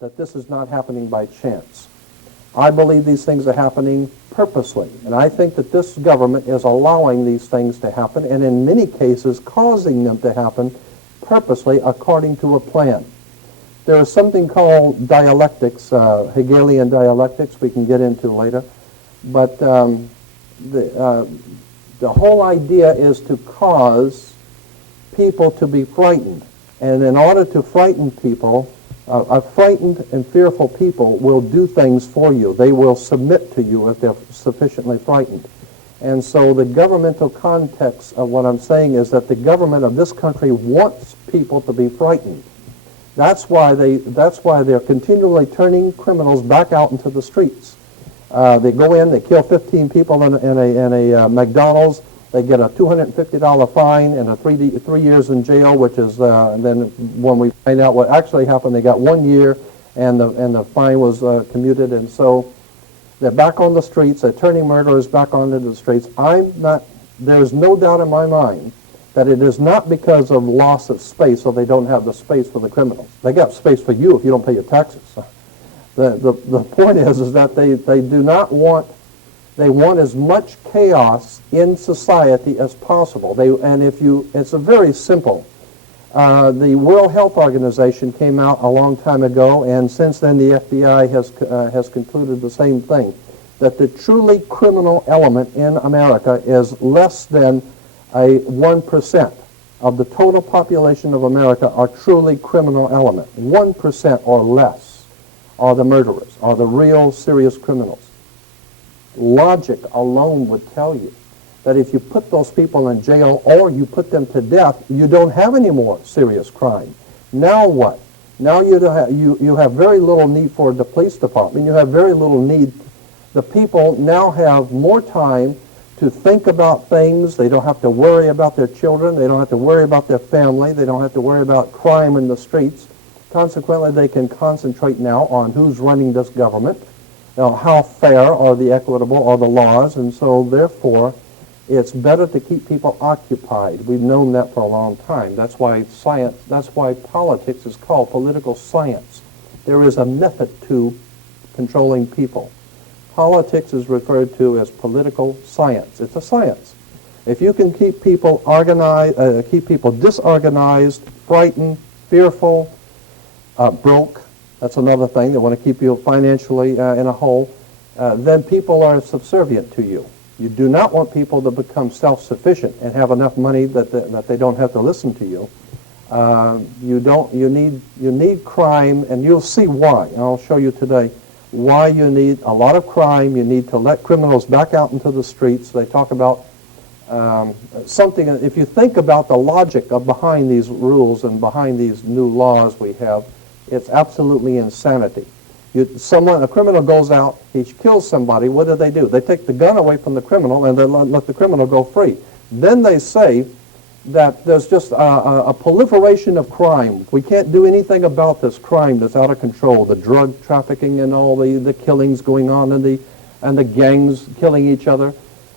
that this is not happening by chance. I believe these things are happening purposely, and I think that this government is allowing these things to happen, and in many cases causing them to happen purposely according to a plan. There is something called dialectics, Hegelian dialectics, we can get into later, but the whole idea is to cause people to be frightened, and in order to frighten people, a frightened and fearful people will do things for you. They will submit to you if they're sufficiently frightened. And so the governmental context of what I'm saying is that the government of this country wants people to be frightened. That's why they're continually turning criminals back out into the streets. They go in, they kill 15 people in a McDonald's. They get a $250 fine and a 3 years in jail, which is, and then when we find out what actually happened, they got 1 year, and the fine was commuted, and so they're back on the streets. They're turning murderers back onto the streets. There's no doubt in my mind that it is not because of loss of space, so they don't have the space for the criminals. They got space for you if you don't pay your taxes. The point is that they do not want. They want as much chaos in society as possible. It's a very simple. The World Health Organization came out a long time ago, and since then the FBI has concluded the same thing, that the truly criminal element in America is less than 1% of the total population of America are truly criminal element. 1% or less are the murderers, are the real serious criminals. Logic alone would tell you that if you put those people in jail or you put them to death, you don't have any more serious crime. Now what? Now you have very little need for the police department. You have very little need. The people now have more time to think about things. They don't have to worry about their children. They don't have to worry about their family. They don't have to worry about crime in the streets. Consequently, they can concentrate now on who's running this government. How fair are the equitable are the laws, and so therefore it's better to keep people occupied. We've known that for a long time. That's why politics is called political science. There is a method to controlling people. Politics is referred to as political science. It's a science. If you can keep people organized, keep people disorganized, frightened, fearful, broke, that's another thing. They want to keep you financially in a hole. Then people are subservient to you. You do not want people to become self-sufficient and have enough money that they don't have to listen to you. You need crime, and you'll see why. And I'll show you today why you need a lot of crime. You need to let criminals back out into the streets. They talk about something. If you think about the logic behind these rules and behind these new laws we have, it's absolutely insanity. A criminal goes out, he kills somebody, what do? They take the gun away from the criminal and they let the criminal go free. Then they say that there's just a proliferation of crime. We can't do anything about this crime that's out of control, the drug trafficking and all the killings going on and the gangs killing each other.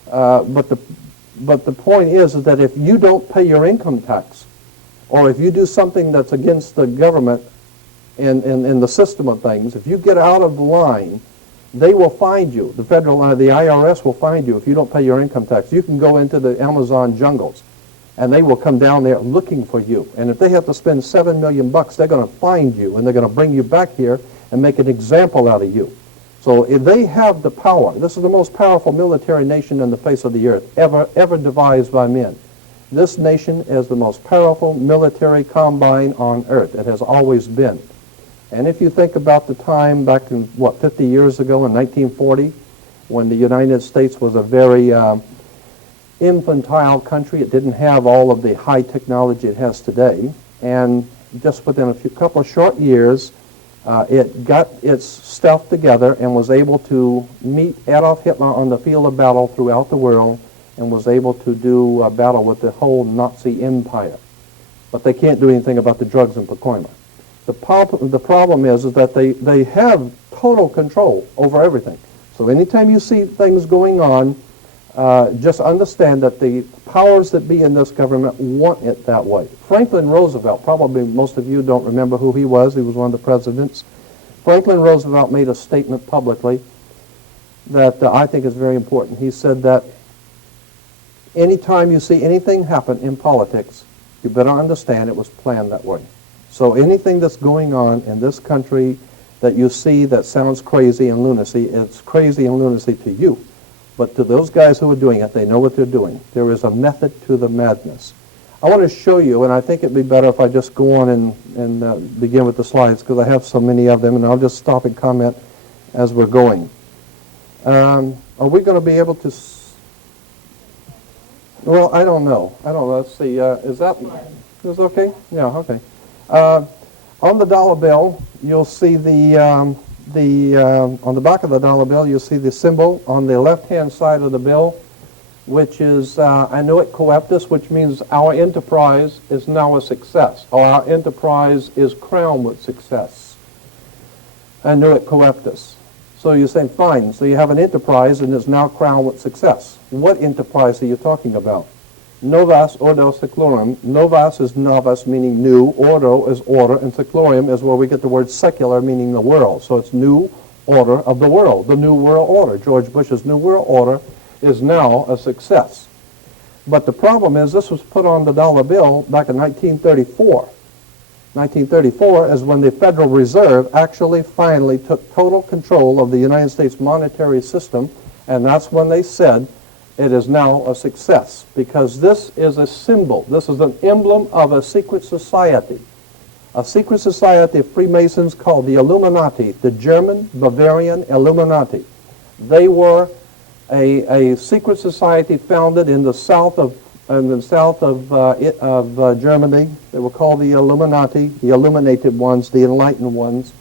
But the point is that if you don't pay your income tax, or if you do something that's against the government, in the system of things, if you get out of the line, they will find you. The IRS will find you if you don't pay your income tax. You can go into the Amazon jungles, and they will come down there looking for you. And if they have to spend $7 million, they're going to find you, and they're going to bring you back here and make an example out of you. So if they have the power, this is the most powerful military nation on the face of the earth, ever devised by men. This nation is the most powerful military combine on earth. It has always been. And if you think about the time back in, 50 years ago in 1940, when the United States was a very infantile country, it didn't have all of the high technology it has today, and just within a couple of short years, it got its stuff together and was able to meet Adolf Hitler on the field of battle throughout the world, and was able to do a battle with the whole Nazi empire. But they can't do anything about the drugs in Pacoima. The problem is that they have total control over everything. So anytime you see things going on, Just understand that the powers that be in this government want it that way. Franklin Roosevelt, probably most of you don't remember who he was. He was one of the presidents. Franklin Roosevelt made a statement publicly that I think is very important. He said that anytime you see anything happen in politics, you better understand it was planned that way. So anything that's going on in this country that you see that sounds crazy and lunacy, it's crazy and lunacy to you. But to those guys who are doing it, they know what they're doing. There is a method to the madness. I want to show you, and I think it'd be better if I just go on and begin with the slides, because I have so many of them, and I'll just stop and comment as we're going. Are we going to be able to... Well, I don't know. Let's see. Is that okay? Yeah, okay. On the dollar bill, you'll see on the back of the dollar bill, you'll see the symbol on the left-hand side of the bill, which is annuit coeptus, which means our enterprise is now a success, or our enterprise is crowned with success. Annuit coeptus. So you're saying, fine, so you have an enterprise and it's now crowned with success. What enterprise are you talking about? Novus ordo seclorum. Novus is novus, meaning new. Ordo is order, and seclorum is where we get the word secular, meaning the world. So it's new order of the world, the new world order. George Bush's new world order is now a success. But the problem is this was put on the dollar bill back in 1934. 1934 is when the Federal Reserve actually finally took total control of the United States monetary system, and that's when they said it is now a success, because this is a symbol. This is an emblem of a secret society. A secret society of Freemasons called the Illuminati, the German Bavarian Illuminati. They were a secret society founded in the south of Germany. They were called the Illuminati, the illuminated ones, the enlightened ones.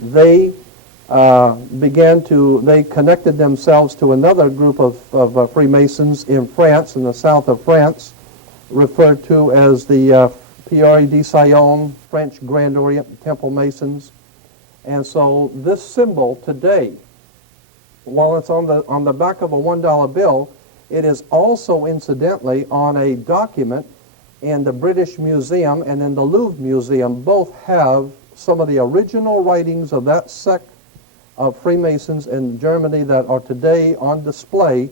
They they connected themselves to another group of Freemasons in France, in the south of France, referred to as the Pierre de Sion, French Grand Orient Temple Masons. And so this symbol today, while it's on the back of a $1 bill, it is also incidentally on a document in the British Museum and in the Louvre Museum. Both have some of the original writings of that sect of Freemasons in Germany that are today on display,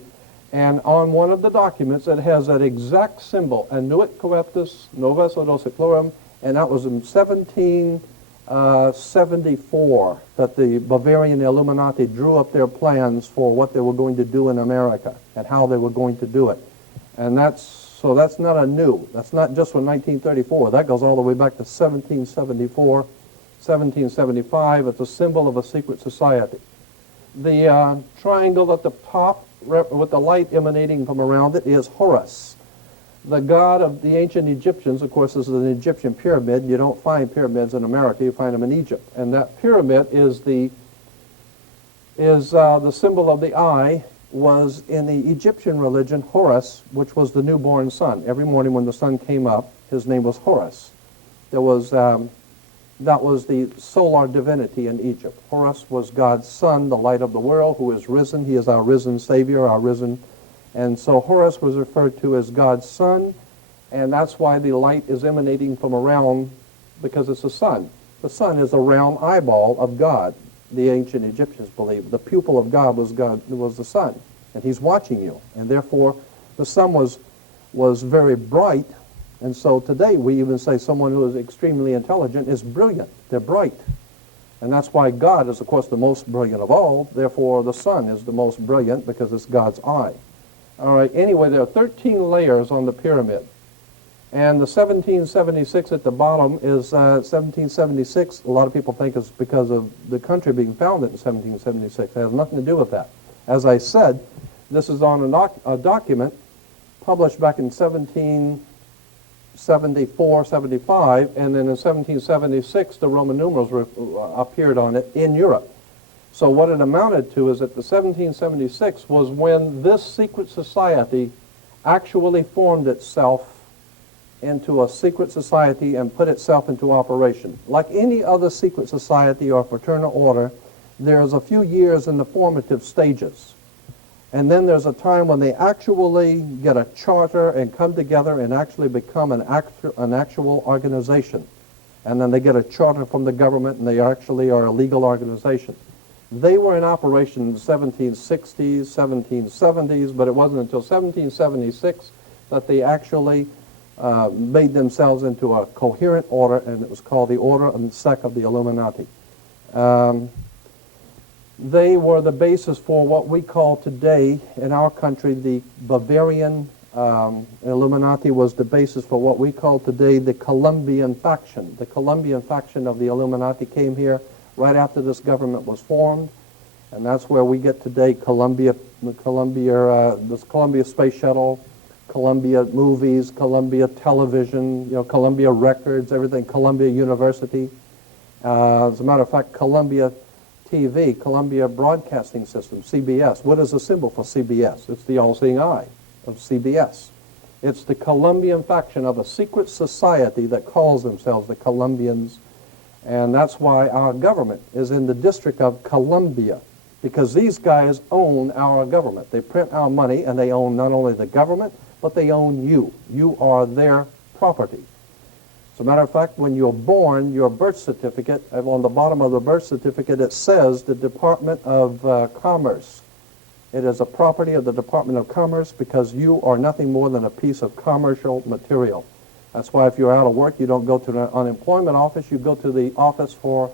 and on one of the documents it has that exact symbol, annuit coeptus novus ordo seclorum, and that was in 1774 that the Bavarian Illuminati drew up their plans for what they were going to do in America and how they were going to do it. And that's not anew. That's not just from 1934. That goes all the way back to 1774. 1775, it's a symbol of a secret society. The triangle at the top with the light emanating from around it is Horus, the god of the ancient Egyptians. Of course, this is an Egyptian pyramid. You don't find pyramids in America, you find them in Egypt. And that pyramid is the symbol of the eye, was in the Egyptian religion Horus, which was the newborn sun. Every morning when the sun came up, his name was Horus. That was the solar divinity in Egypt. Horus was God's son, the light of the world, who is risen. He is our risen Savior, our risen. And so Horus was referred to as God's son, and that's why the light is emanating from around, because it's the sun. The sun is a round eyeball of God, the ancient Egyptians believed. The pupil of God was the sun, and he's watching you. And therefore, the sun was very bright. And so today we even say someone who is extremely intelligent is brilliant. They're bright. And that's why God is, of course, the most brilliant of all. Therefore, the sun is the most brilliant because it's God's eye. All right, anyway, there are 13 layers on the pyramid. And the 1776 at the bottom is 1776. A lot of people think it's because of the country being founded in 1776. It has nothing to do with that. As I said, this is on a document published back in 1774, 75, and then in 1776 the Roman numerals appeared on it in Europe. So what it amounted to is that the 1776 was when this secret society actually formed itself into a secret society and put itself into operation. Like any other secret society or fraternal order, there's a few years in the formative stages. And then there's a time when they actually get a charter and come together and actually become an actual organization. And then they get a charter from the government and they actually are a legal organization. They were in operation in the 1760s, 1770s, but it wasn't until 1776 that they actually made themselves into a coherent order, and it was called the Order and Sect of the Illuminati. They were the basis for what we call today in our country the Bavarian Illuminati was the basis for what we call today the Colombian faction. The Colombian faction of the Illuminati came here right after this government was formed, and that's where we get today this Columbia Space Shuttle, Columbia Movies, Columbia Television, Columbia Records, everything, Columbia University. As a matter of fact, Columbia TV, Columbia Broadcasting System, CBS. What is the symbol for CBS? It's the all-seeing eye of CBS. It's the Colombian faction of a secret society that calls themselves the Colombians, and that's why our government is in the District of Columbia, because these guys own our government. They print our money, and they own not only the government, but they own you. You are their property. As a matter of fact, when you're born, your birth certificate, on the bottom of the birth certificate, it says the Department of Commerce. It is a property of the Department of Commerce because you are nothing more than a piece of commercial material. That's why if you're out of work, you don't go to the unemployment office, you go to the office for,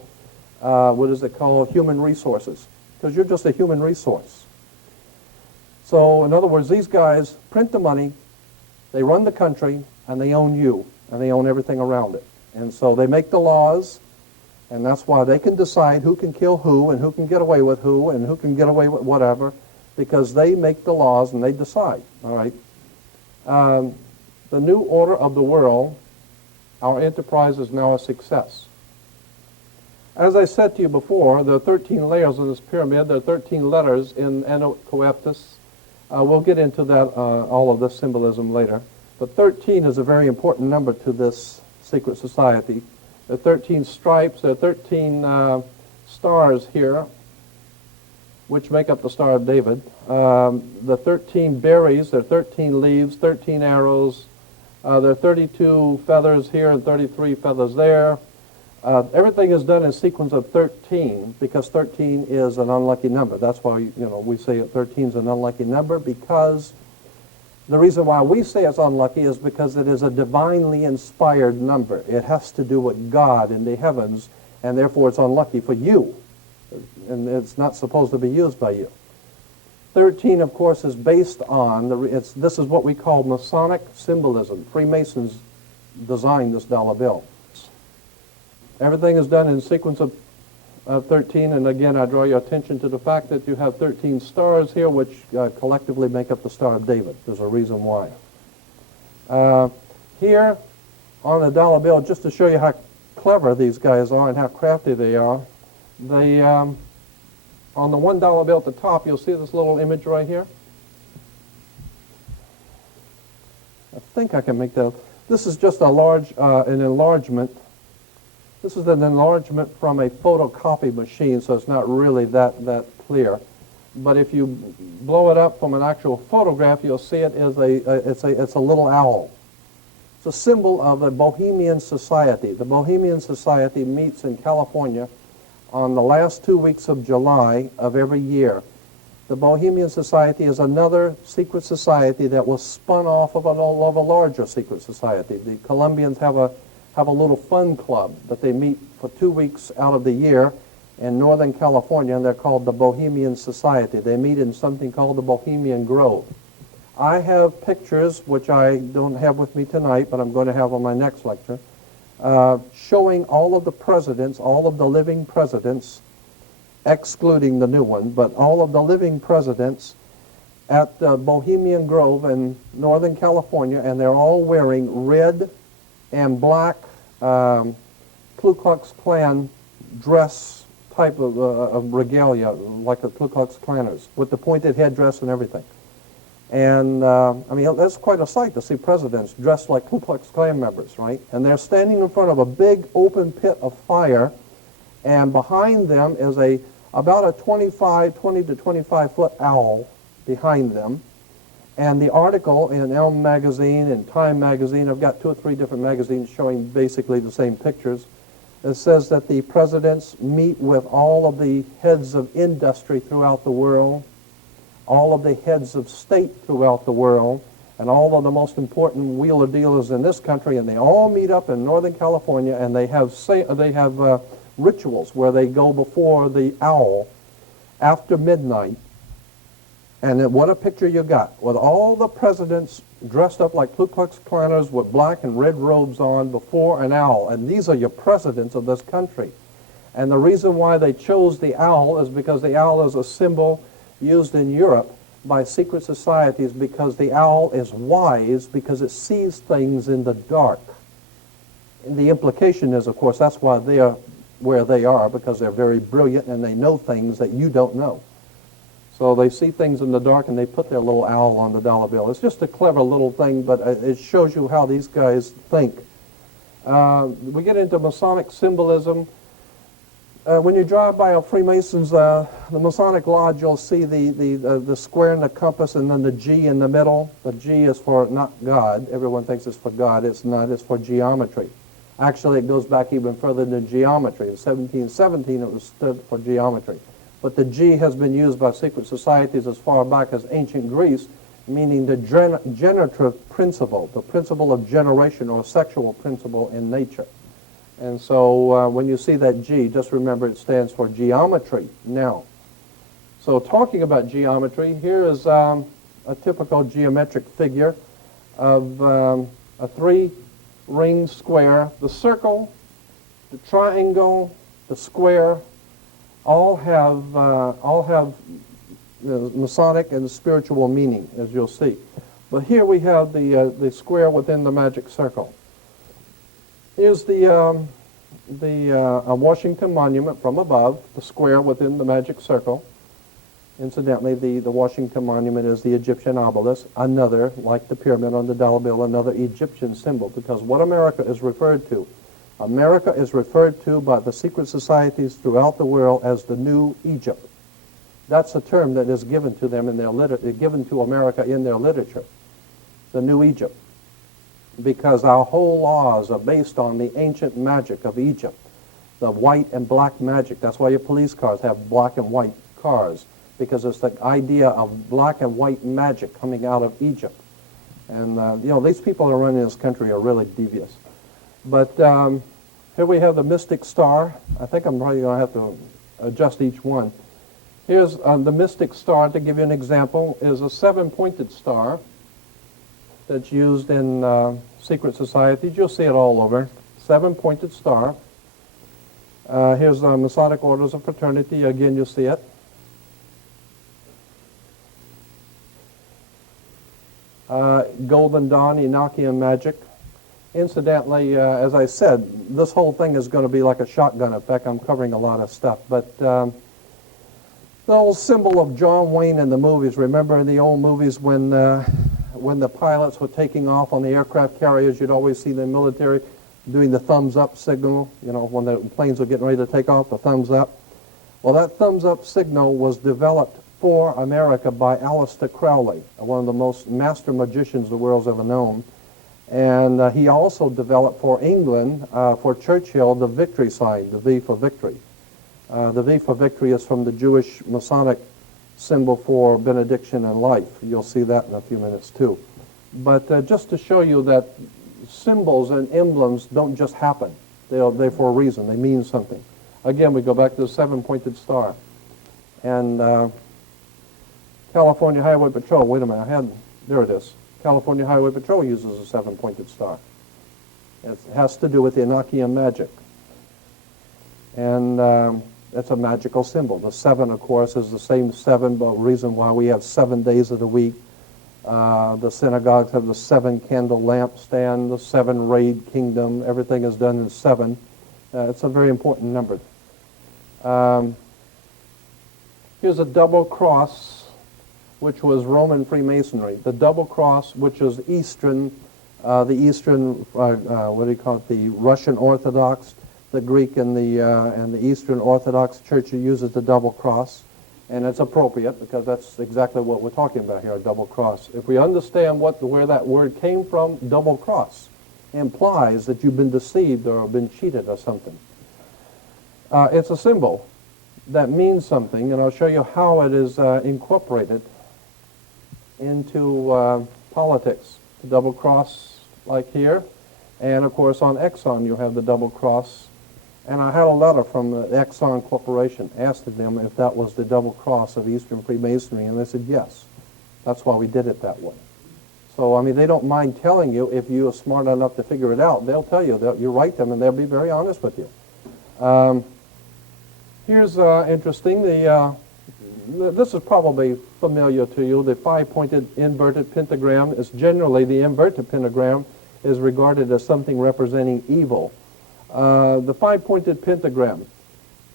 what is it called, human resources, because you're just a human resource. So, in other words, these guys print the money, they run the country, and they own you, and they own everything around it. And so they make the laws, and that's why they can decide who can kill who, and who can get away with who, and who can get away with whatever, because they make the laws and they decide, all right? The new order of the world, our enterprise is now a success. As I said to you before, there are 13 layers in this pyramid. There are 13 letters in Anno Coeptus. We'll get into that, all of this symbolism later. But 13 is a very important number to this secret society. There are 13 stripes. There are 13 stars here, which make up the Star of David. The 13 berries, there are 13 leaves, 13 arrows. There are 32 feathers here and 33 feathers there. Everything is done in sequence of 13 because 13 is an unlucky number. That's why we say 13 is an unlucky number, because the reason why we say it's unlucky is because it is a divinely inspired number. It has to do with God in the heavens, and therefore it's unlucky for you. And it's not supposed to be used by you. 13, of course, is based on, this is what we call Masonic symbolism. Freemasons designed this dollar bill. Everything is done in sequence of 13, and again, I draw your attention to the fact that you have 13 stars here, which collectively make up the Star of David. There's a reason why. Here, on the dollar bill, just to show you how clever these guys are and how crafty they are, on the $1 bill at the top, you'll see this little image right here. I think I can make that. This is just an enlargement. This is an enlargement from a photocopy machine, so it's not really that clear. But if you blow it up from an actual photograph, you'll see it as it's a little owl. It's a symbol of a Bohemian society. The Bohemian Society meets in California on the last 2 weeks of July of every year. The Bohemian Society is another secret society that was spun off of a larger secret society. The Colombians have a little fun club that they meet for 2 weeks out of the year in Northern California, and they're called the Bohemian Society. They meet in something called the Bohemian Grove. I have pictures, which I don't have with me tonight, but I'm going to have on my next lecture, showing all of the presidents, all of the living presidents, excluding the new one, but all of the living presidents at the Bohemian Grove in Northern California, and they're all wearing red and black Ku Klux Klan dress type of regalia, like the Ku Klux Klanners, with the pointed headdress and everything. And, I mean, that's quite a sight to see presidents dressed like Ku Klux Klan members, right? And they're standing in front of a big open pit of fire, and behind them is about a 20 to 25 foot owl behind them. And the article in Elm magazine and Time magazine, I've got 2 or 3 different magazines showing basically the same pictures. It says that the presidents meet with all of the heads of industry throughout the world, all of the heads of state throughout the world, and all of the most important wheeler dealers in this country, and they all meet up in Northern California, and they have rituals where they go before the owl after midnight. And then what a picture you got, with all the presidents dressed up like Ku Klux Klanners with black and red robes on before an owl. And these are your presidents of this country. And the reason why they chose the owl is because the owl is a symbol used in Europe by secret societies, because the owl is wise because it sees things in the dark. And the implication is, of course, that's why they are where they are, because they're very brilliant and they know things that you don't know. So they see things in the dark and they put their little owl on the dollar bill. It's just a clever little thing, but it shows you how these guys think. We get into Masonic symbolism. When you drive by a Freemasons, the Masonic Lodge, you'll see the square and the compass and then the G in the middle. The G is for not God. Everyone thinks it's for God. It's not. It's for geometry. Actually, it goes back even further than geometry. In 1717, it was stood for geometry. But the G has been used by secret societies as far back as ancient Greece, meaning the generative principle, the principle of generation or sexual principle in nature. And so when you see that G, just remember it stands for geometry now. So talking about geometry, here is a typical geometric figure of a 3-ring square. The circle, the triangle, the square, all have Masonic and spiritual meaning, as you'll see. But here we have the square within the magic circle. Here's the Washington Monument from above, the square within the magic circle. Incidentally, the Washington Monument is the Egyptian obelisk, another, like the pyramid on the dollar bill, another Egyptian symbol, because what America is referred to by the secret societies throughout the world as the New Egypt. That's a term that is given to them in their given to America in their literature, the New Egypt, because our whole laws are based on the ancient magic of Egypt, the white and black magic. That's why your police cars have black and white cars, because it's the idea of black and white magic coming out of Egypt. And these people that are running this country are really devious. But here we have the mystic star. I think I'm probably going to have to adjust each one. Here's the mystic star, to give you an example, is a 7-pointed star that's used in secret societies. You'll see it all over. 7-pointed star. Here's the Masonic Orders of Fraternity. Again, you'll see it. Golden Dawn, Enochian magic. Incidentally, as I said, this whole thing is going to be like a shotgun effect. I'm covering a lot of stuff. But the old symbol of John Wayne in the movies, remember in the old movies when the pilots were taking off on the aircraft carriers, you'd always see the military doing the thumbs up signal, when the planes were getting ready to take off, the thumbs up. Well, that thumbs up signal was developed for America by Aleister Crowley, one of the most master magicians the world's ever known. And he also developed for England, for Churchill, the victory sign, the V for victory. The V for victory is from the Jewish Masonic symbol for benediction and life. You'll see that in a few minutes too. But just to show you that symbols and emblems don't just happen. They're for a reason. They mean something. Again, we go back to the 7-pointed star. And California Highway Patrol, wait a minute, there it is. California Highway Patrol uses a 7-pointed star. It has to do with the Enochian magic. And it's a magical symbol. The 7, of course, is the same 7, but the reason why we have 7 days of the week. The synagogues have the 7-candle lampstand, the 7-rayed kingdom. Everything is done in 7. It's a very important number. Here's a double cross, which was Roman Freemasonry. The double cross, which is Eastern, what do you call it, the Russian Orthodox, the Greek and the Eastern Orthodox Church uses the double cross. And it's appropriate because that's exactly what we're talking about here, a double cross. If we understand where that word came from, double cross implies that you've been deceived or been cheated or something. It's a symbol that means something, and I'll show you how it is incorporated into politics. The double cross, like here, and of course on Exxon you have the double cross. And I had a letter from the Exxon Corporation asking them if that was the double cross of Eastern Freemasonry, and they said yes. That's why we did it that way. So, I mean, they don't mind telling you if you are smart enough to figure it out. They'll tell you. You write them, and they'll be very honest with you. Here's interesting. This is probably familiar to you. The five-pointed inverted pentagram is generally, the inverted pentagram is regarded as something representing evil. The five-pointed pentagram,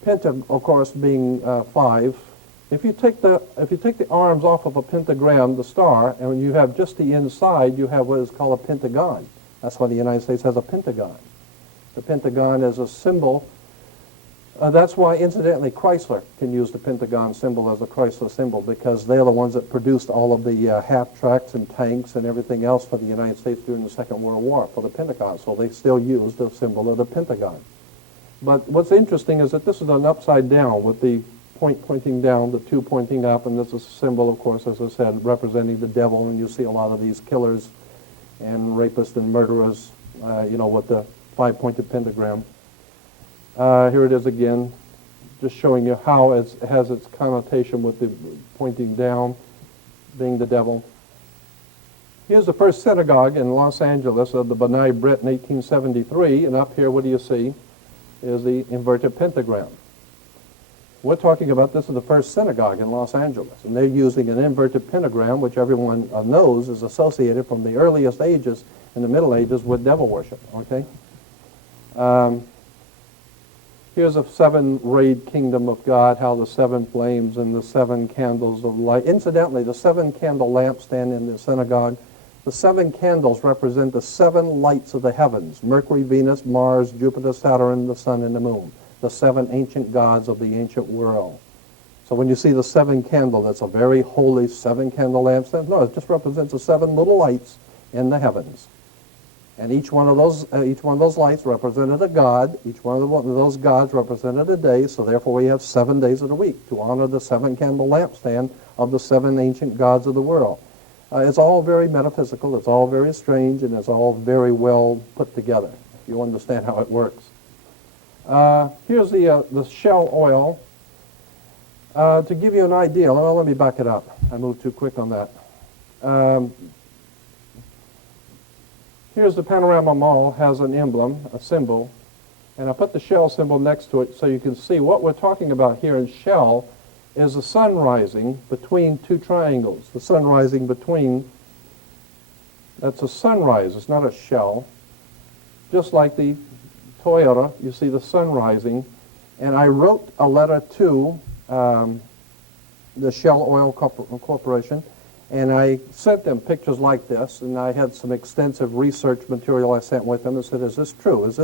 penta, of course, being 5. If you take the arms off of a pentagram, the star, and when you have just the inside, you have what is called a pentagon. That's why the United States has a pentagon. The pentagon is a symbol. That's why, incidentally, Chrysler can use the pentagon symbol as a Chrysler symbol, because they're the ones that produced all of the half-tracks and tanks and everything else for the United States during the Second World War for the Pentagon. So they still use the symbol of the pentagon. But what's interesting is that this is an upside down with the point pointing down, the 2 pointing up, and this is a symbol, of course, as I said, representing the devil. And you see a lot of these killers and rapists and murderers, with the five-pointed pentagram. Here it is again, just showing you how it has its connotation with the pointing down being the devil. Here's the first synagogue in Los Angeles of the B'nai B'rith in 1873, and up here, what do you see, is the inverted pentagram. We're talking about this is the first synagogue in Los Angeles, and they're using an inverted pentagram, which everyone knows is associated from the earliest ages in the Middle Ages with devil worship, okay? Here's a seven-rayed kingdom of God, how the seven flames and the seven candles of light. Incidentally, the seven-candle lampstand in the synagogue, the seven candles represent the seven lights of the heavens: Mercury, Venus, Mars, Jupiter, Saturn, the sun, and the moon, the seven ancient gods of the ancient world. So when you see the seven candle, that's a very holy seven-candle lampstand. No, it just represents the seven little lights in the heavens. And each one of those lights represented a god. Each one of those gods represented a day. So therefore, we have 7 days of the week to honor the seven-candle lampstand of the seven ancient gods of the world. It's all very metaphysical. It's all very strange, and it's all very well put together. If you understand how it works. Here's the shell oil. To give you an idea, well, let me back it up. I moved too quick on that. Here's the Panorama Mall, has an emblem, a symbol, and I put the shell symbol next to it so you can see what we're talking about here in shell is the sun rising between two triangles. The sun rising between, that's a sunrise, it's not a shell. Just like the Toyota, you see the sun rising, and I wrote a letter to the Shell Oil Corporation, and I sent them pictures like this, and I had some extensive research material I sent with them and said, is this true? Is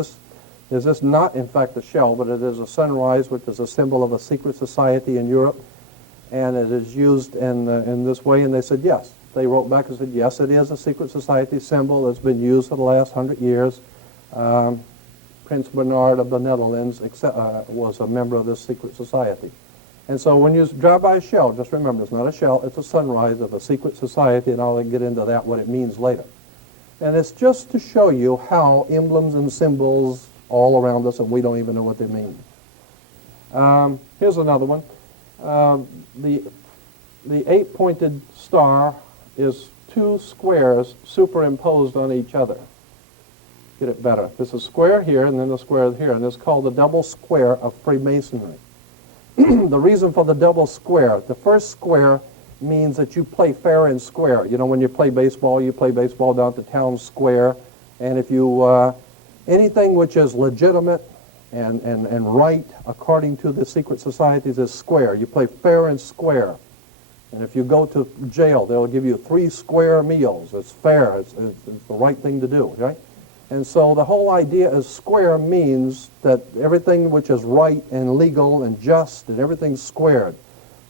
this not, in fact, a shell, but it is a sunrise, which is a symbol of a secret society in Europe, and it is used in this way? And they said, yes. They wrote back and said, yes, it is a secret society symbol. It's been used for the last 100 years. Prince Bernard of the Netherlands was a member of this secret society. And so when you drive by a shell, just remember, it's not a shell, it's a sunrise of a secret society, and I'll get into that, what it means later. And it's just to show you how emblems and symbols all around us, and we don't even know what they mean. Here's another one. The eight-pointed star is two squares superimposed on each other. Get it better. There's a square here, and then a square here, and it's called the double square of Freemasonry. The reason for the double square, the first square means that you play fair and square. You know, when you play baseball down at the town square, and if you, anything which is legitimate and right according to the secret societies is square. You play fair and square. And if you go to jail, they'll give you 3 square meals. It's fair. It's the right thing to do, right? And so the whole idea is square means that everything which is right and legal and just, and everything's squared.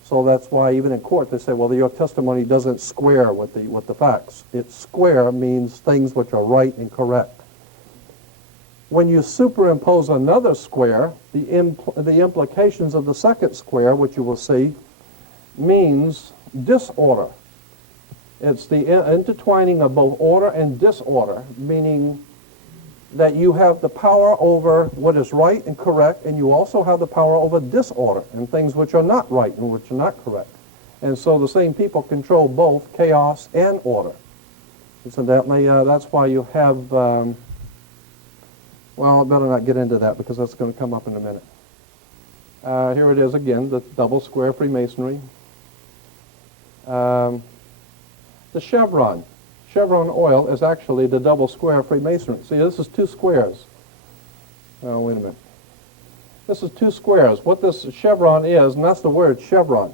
So that's why even in court they say, well, your testimony doesn't square with the facts. It's square means things which are right and correct. When you superimpose another square, the implications of the second square, which you will see, means disorder. It's the intertwining of both order and disorder, meaning that you have the power over what is right and correct, and you also have the power over disorder and things which are not right and which are not correct. And so the same people control both chaos and order. Incidentally, that's why you have, well, I better not get into that because that's going to come up in a minute. Here it is again, the double square Freemasonry. The chevron. Chevron oil is actually the double square Freemasonry. See, this is two squares. Oh, wait a minute. This is two squares. What this chevron is, and that's the word chevron.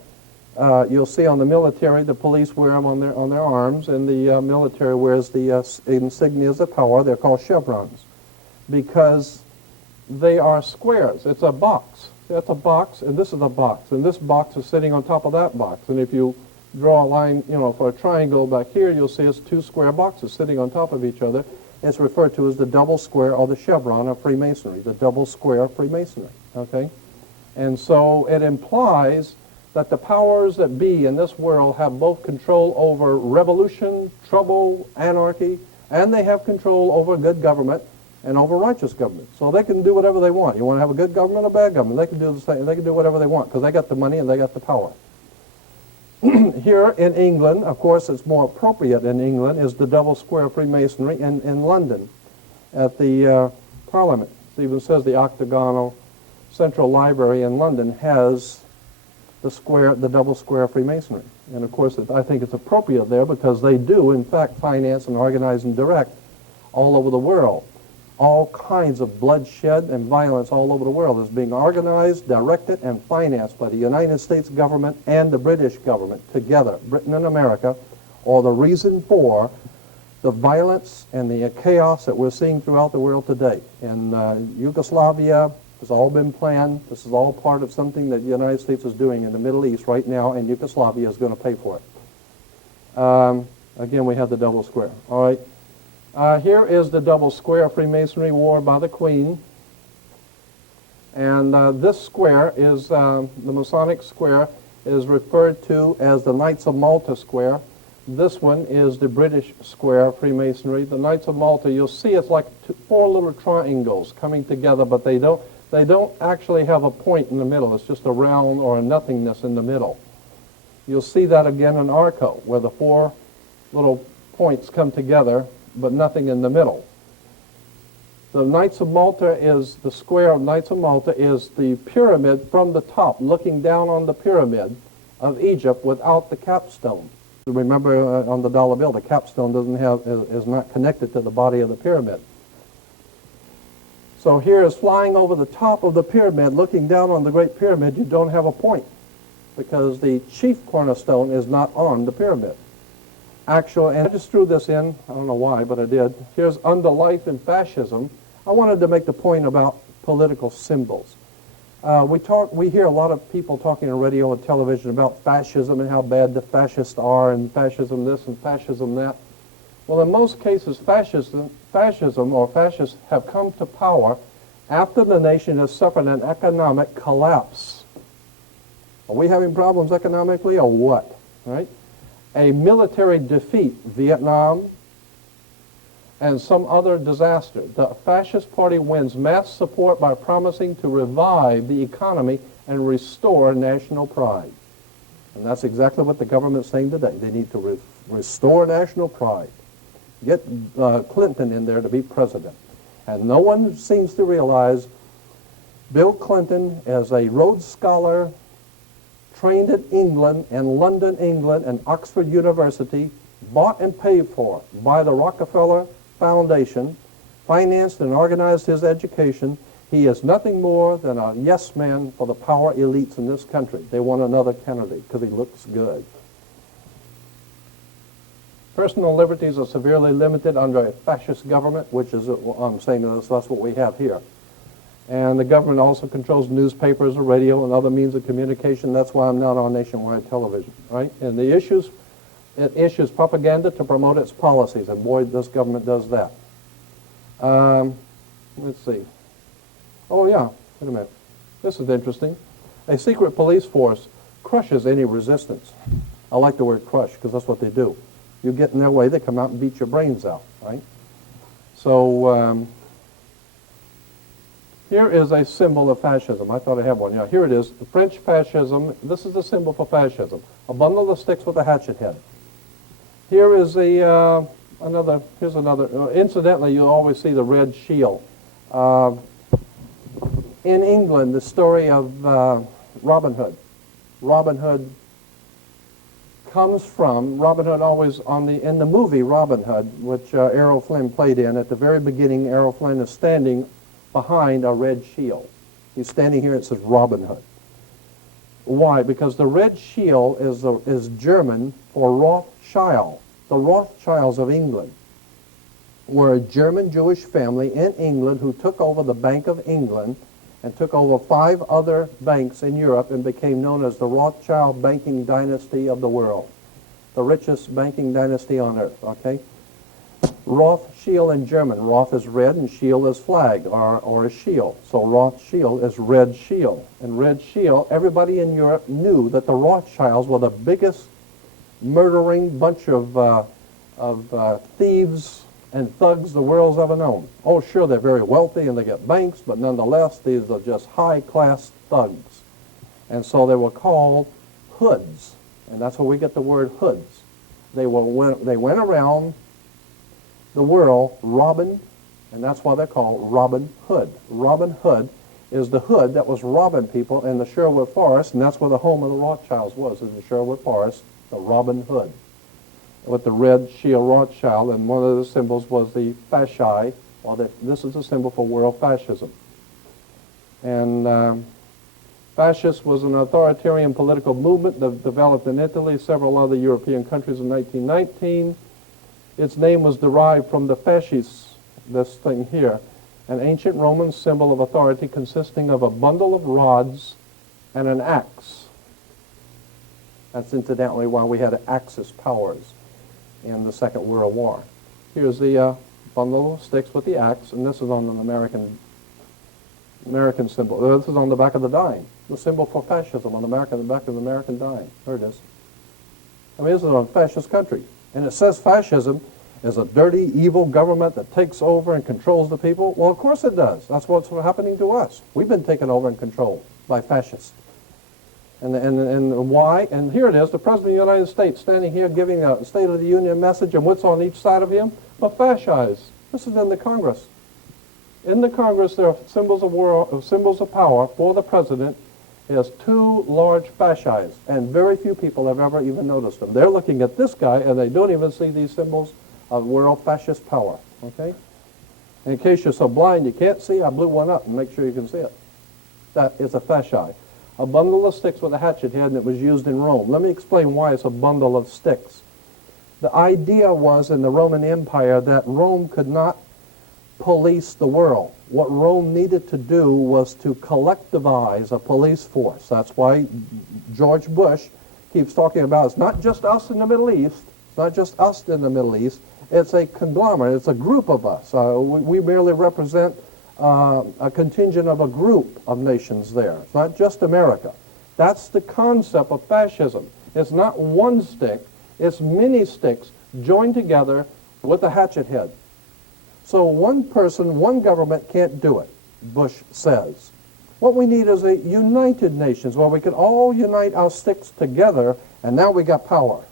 You'll see on the military, the police wear them on their arms, and the military wears the insignias of power. They're called chevrons because they are squares. It's a box. See, that's a box, and this is a box, and this box is sitting on top of that box. And if you draw a line, for a triangle back here, you'll see it's two square boxes sitting on top of each other. It's referred to as the double square or the chevron of Freemasonry, the double square Freemasonry, okay? And so it implies that the powers that be in this world have both control over revolution, trouble, anarchy, and they have control over good government and over righteous government. So they can do whatever they want. You want to have a good government or bad government, they can do the same. They can do whatever they want because they got the money and they got the power. Here in England, of course, it's more appropriate in England, is the double square Freemasonry in London at the Parliament. It even says the octagonal Central Library in London has the double square Freemasonry. And of course, I think it's appropriate there because they do, in fact, finance and organize and direct all over the world. All kinds of bloodshed and violence all over the world is being organized, directed, and financed by the United States government and the British government together. Britain and America are the reason for the violence and the chaos that we're seeing throughout the world today. In Yugoslavia, it's all been planned. This is all part of something that the United States is doing in the Middle East right now, and Yugoslavia is going to pay for it. Again, we have the double square. All right. Here is the double square Freemasonry worn by the Queen. And this square is, the Masonic square is referred to as the Knights of Malta square. This one is the British square Freemasonry. The Knights of Malta, you'll see it's like four little triangles coming together, but they don't actually have a point in the middle. It's just a round or a nothingness in the middle. You'll see that again in Arco, where the four little points come together, but nothing in the middle. The Knights of Malta is, the square of Knights of Malta is the pyramid from the top, looking down on the pyramid of Egypt without the capstone. Remember on the dollar bill, the capstone is not connected to the body of the pyramid. So here is flying over the top of the pyramid, looking down on the Great Pyramid, you don't have a point because the chief cornerstone is not on the pyramid. And I just threw this in, I don't know why, but I did. Here's Under Life in Fascism. I wanted to make the point about political symbols. We hear a lot of people talking on radio and television about fascism and how bad the fascists are and fascism this and fascism that. Well, in most cases, fascism or fascists have come to power after the nation has suffered an economic collapse. Are we having problems economically or what? Right? A military defeat, Vietnam, and some other disaster. The fascist party wins mass support by promising to revive the economy and restore national pride. And that's exactly what the government's saying today. They need to restore national pride. Get Clinton in there to be president. And no one seems to realize Bill Clinton, as a Rhodes Scholar, trained in England and London, England, and Oxford University, bought and paid for by the Rockefeller Foundation, financed and organized his education. He is nothing more than a yes man for the power elites in this country. They want another candidate because he looks good. Personal liberties are severely limited under a fascist government, which is, I'm saying that's what we have here. And the government also controls newspapers, radio, and other means of communication. That's why I'm not on nationwide television, right? And it issues propaganda to promote its policies, and boy, this government does that. Let's see. Oh yeah, wait a minute. This is interesting. A secret police force crushes any resistance. I like the word crush because that's what they do. You get in their way, they come out and beat your brains out, right? So here is a symbol of fascism. I thought I had one. Yeah, here it is. The French fascism. This is the symbol for fascism. A bundle of sticks with a hatchet head. Here is here's another. Incidentally, you'll always see the red shield. In England, the story of Robin Hood. Robin Hood comes from, Robin Hood always in the movie Robin Hood, which Errol Flynn played in, at the very beginning, Errol Flynn is standing behind a red shield. He's standing here, it says Robin Hood. Why? Because the red shield is German for Rothschild. The Rothschilds of England were a German Jewish family in England who took over the Bank of England and took over 5 other banks in Europe and became known as the Rothschild banking dynasty of the world. The richest banking dynasty on earth, okay? Rothschild in German. Roth is red and shield is flag or a shield. So Rothschild is red shield. And red shield, everybody in Europe knew that the Rothschilds were the biggest murdering bunch of thieves and thugs the world's ever known. Oh, sure, they're very wealthy and they get banks, but nonetheless, these are just high-class thugs. And so they were called hoods, and that's where we get the word hoods. They went around the world robbing, and that's why they're called Robin Hood. Robin Hood is the hood that was robbing people in the Sherwood Forest, and that's where the home of the Rothschilds was, in the Sherwood Forest, the Robin Hood, with the red shield Rothschild, and one of the symbols was the fasci, or this is a symbol for world fascism. And fascist was an authoritarian political movement that developed in Italy, several other European countries in 1919. Its name was derived from the fasces, this thing here, an ancient Roman symbol of authority consisting of a bundle of rods and an axe. That's incidentally why we had Axis powers in the Second World War. Here's the bundle of sticks with the axe, and this is on an American symbol. This is on the back of the dime, the symbol for fascism on the back of the American dime. There it is. I mean, this is a fascist country. And it says fascism is a dirty, evil government that takes over and controls the people. Well, of course it does. That's what's happening to us. We've been taken over and controlled by fascists. And why? And here it is, the President of the United States standing here giving a State of the Union message, and what's on each side of him? But fascis. This is in the Congress. In the Congress, there are symbols of power for the President. He has 2 large fascis, and very few people have ever even noticed them. They're looking at this guy, and they don't even see these symbols of world fascist power, okay? In case you're so blind you can't see, I blew one up and make sure you can see it. That is a fasci. A bundle of sticks with a hatchet head, and it was used in Rome. Let me explain why it's a bundle of sticks. The idea was in the Roman Empire that Rome could not police the world. What Rome needed to do was to collectivize a police force. That's why George Bush keeps talking about it's not just us in the Middle East. It's not just us in the Middle East. It's a conglomerate. It's a group of us. We merely represent a contingent of a group of nations there. It's not just America. That's the concept of fascism. It's not one stick. It's many sticks joined together with a hatchet head. So one person, one government can't do it, Bush says. What we need is a united nations where we can all unite our sticks together, and now we got power.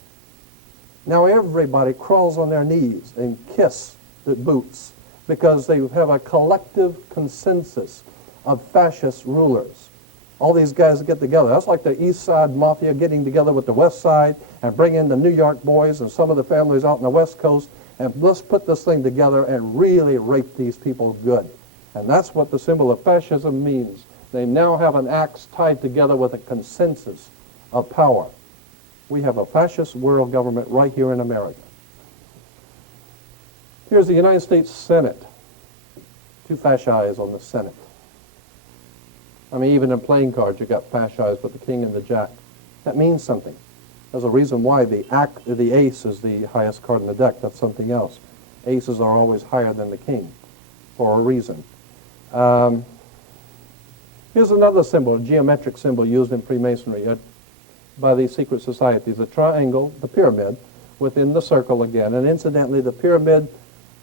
Now everybody crawls on their knees and kiss the boots because they have a collective consensus of fascist rulers. All these guys get together. That's like the East Side Mafia getting together with the West Side and bring in the New York boys and some of the families out on the West Coast, and let's put this thing together and really rape these people good. And that's what the symbol of fascism means. They now have an axe tied together with a consensus of power. We have a fascist world government right here in America. Here's the United States Senate. 2 fascis on the Senate. I mean, even in playing cards, you got fascised with the king and the jack. That means something. There's a reason why the ace is the highest card in the deck. That's something else. Aces are always higher than the king for a reason. Here's another symbol, a geometric symbol used in Freemasonry by these secret societies. A triangle, the pyramid, within the circle again. And incidentally, the pyramid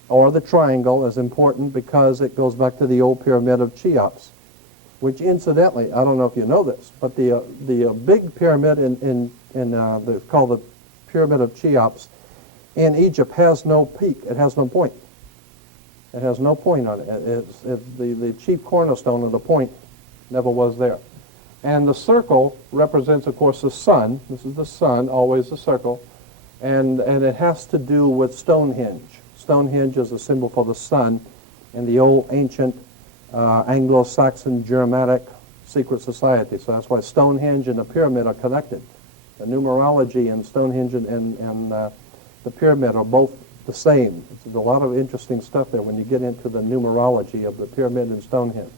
or the triangle is important because it goes back to the old pyramid of Cheops, which incidentally, I don't know if you know this, but the big pyramid called the Pyramid of Cheops in Egypt has no peak. It has no point. It has no point on it. It's the chief cornerstone of the point never was there. And the circle represents, of course, the sun. This is the sun, always the circle. And it has to do with Stonehenge. Stonehenge is a symbol for the sun in the old ancient Anglo-Saxon Germanic secret society. So that's why Stonehenge and the pyramid are connected. The numerology in Stonehenge and the pyramid are both the same. There's a lot of interesting stuff there when you get into the numerology of the pyramid and Stonehenge.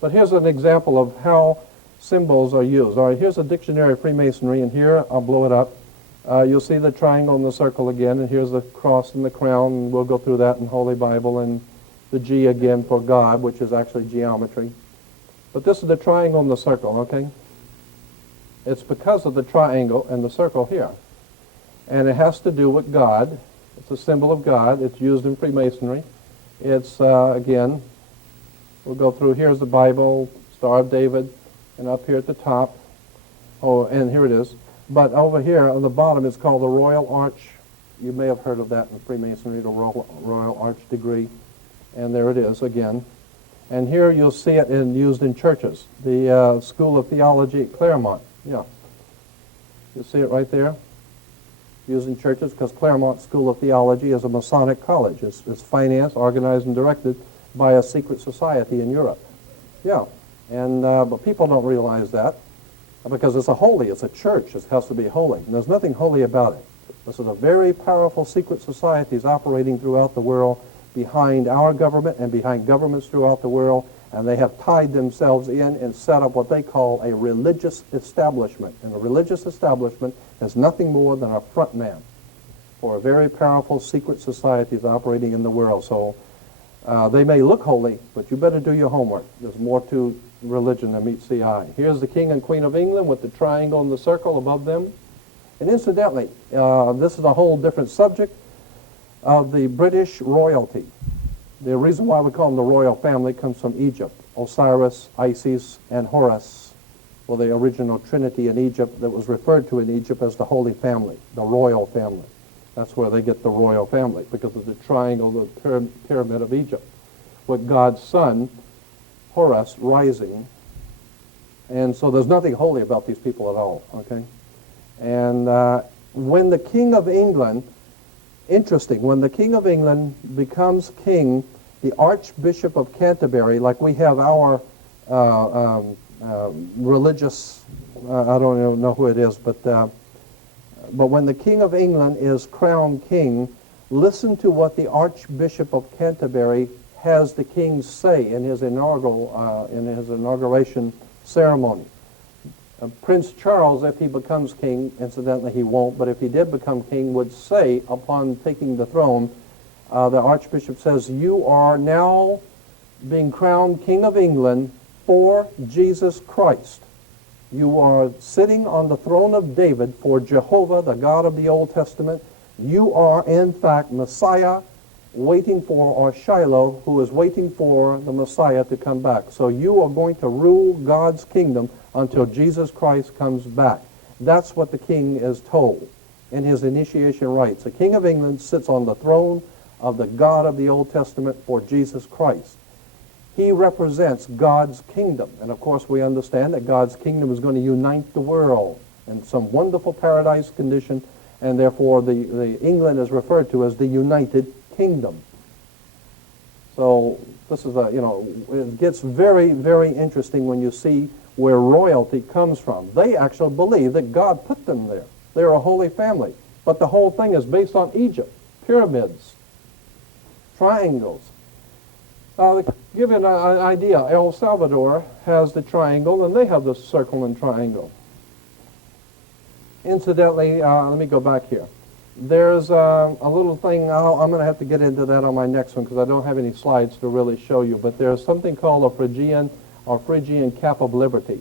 But here's an example of how symbols are used. All right, here's a dictionary of Freemasonry, and here, I'll blow it up. You'll see the triangle and the circle again, and here's the cross and the crown, and we'll go through that in Holy Bible, and the G again for God, which is actually geometry. But this is the triangle and the circle, okay? It's because of the triangle and the circle here. And it has to do with God. It's a symbol of God. It's used in Freemasonry. It's, again, we'll go through, here's the Bible, Star of David, and up here at the top, oh, and here it is. But over here on the bottom it's called the Royal Arch. You may have heard of that in Freemasonry, the Royal Arch degree. And there it is again. And here you'll see it used in churches. The School of Theology at Claremont, yeah. You see it right there? Used in churches because Claremont School of Theology is a Masonic college. It's financed, organized, and directed by a secret society in Europe. Yeah, and but people don't realize that because it's a church. It has to be holy. And there's nothing holy about it. This is a very powerful secret societies operating throughout the world behind our government and behind governments throughout the world, and they have tied themselves in and set up what they call a religious establishment. And a religious establishment is nothing more than a front man for a very powerful secret societies operating in the world. So they may look holy, but you better do your homework. There's more to religion than meets the eye. Here's the King and Queen of England with the triangle and the circle above them. And incidentally, this is a whole different subject of the British royalty. The reason why we call them the royal family comes from Egypt. Osiris, Isis, and Horus were the original trinity in Egypt that was referred to in Egypt as the Holy Family, the royal family. That's where they get the royal family, because of the triangle, the pyramid of Egypt, with God's son, Horus, rising. And so there's nothing holy about these people at all, okay? And when the King of England, interesting, when the King of England becomes king, the Archbishop of Canterbury, like we have our religious, I don't even know who it is, but when the King of England is crowned king, listen to what the Archbishop of Canterbury has the king say in his inauguration ceremony. Prince Charles, if he becomes king, incidentally he won't, but if he did become king, would say upon taking the throne, the Archbishop says, "You are now being crowned King of England for Jesus Christ. You are sitting on the throne of David for Jehovah, the God of the Old Testament. You are, in fact, Messiah waiting for, or Shiloh, who is waiting for the Messiah to come back. So you are going to rule God's kingdom until Jesus Christ comes back." That's what the king is told in his initiation rites. The King of England sits on the throne of the God of the Old Testament for Jesus Christ. He represents God's kingdom. And of course we understand that God's kingdom is going to unite the world in some wonderful paradise condition, and therefore the England is referred to as the United Kingdom. So this is it gets very, very interesting when you see where royalty comes from. They actually believe that God put them there. They're a holy family. But the whole thing is based on Egypt, pyramids, triangles. Give you an idea, El Salvador has the triangle, and they have the circle and triangle. Incidentally, let me go back here. There's a little thing, I'm going to have to get into that on my next one because I don't have any slides to really show you, but there's something called a Phrygian cap of liberty.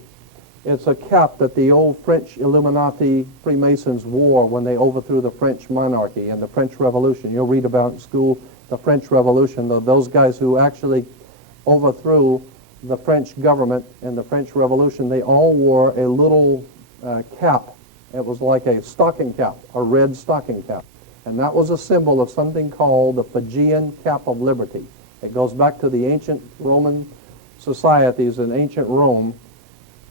It's a cap that the old French Illuminati Freemasons wore when they overthrew the French monarchy and the French Revolution. You'll read about in school the French Revolution, those guys who actually overthrew the French government and the French Revolution. They all wore a little cap. It was like a stocking cap, a red stocking cap. And that was a symbol of something called the Phrygian cap of liberty. It goes back to the ancient Roman societies in ancient Rome.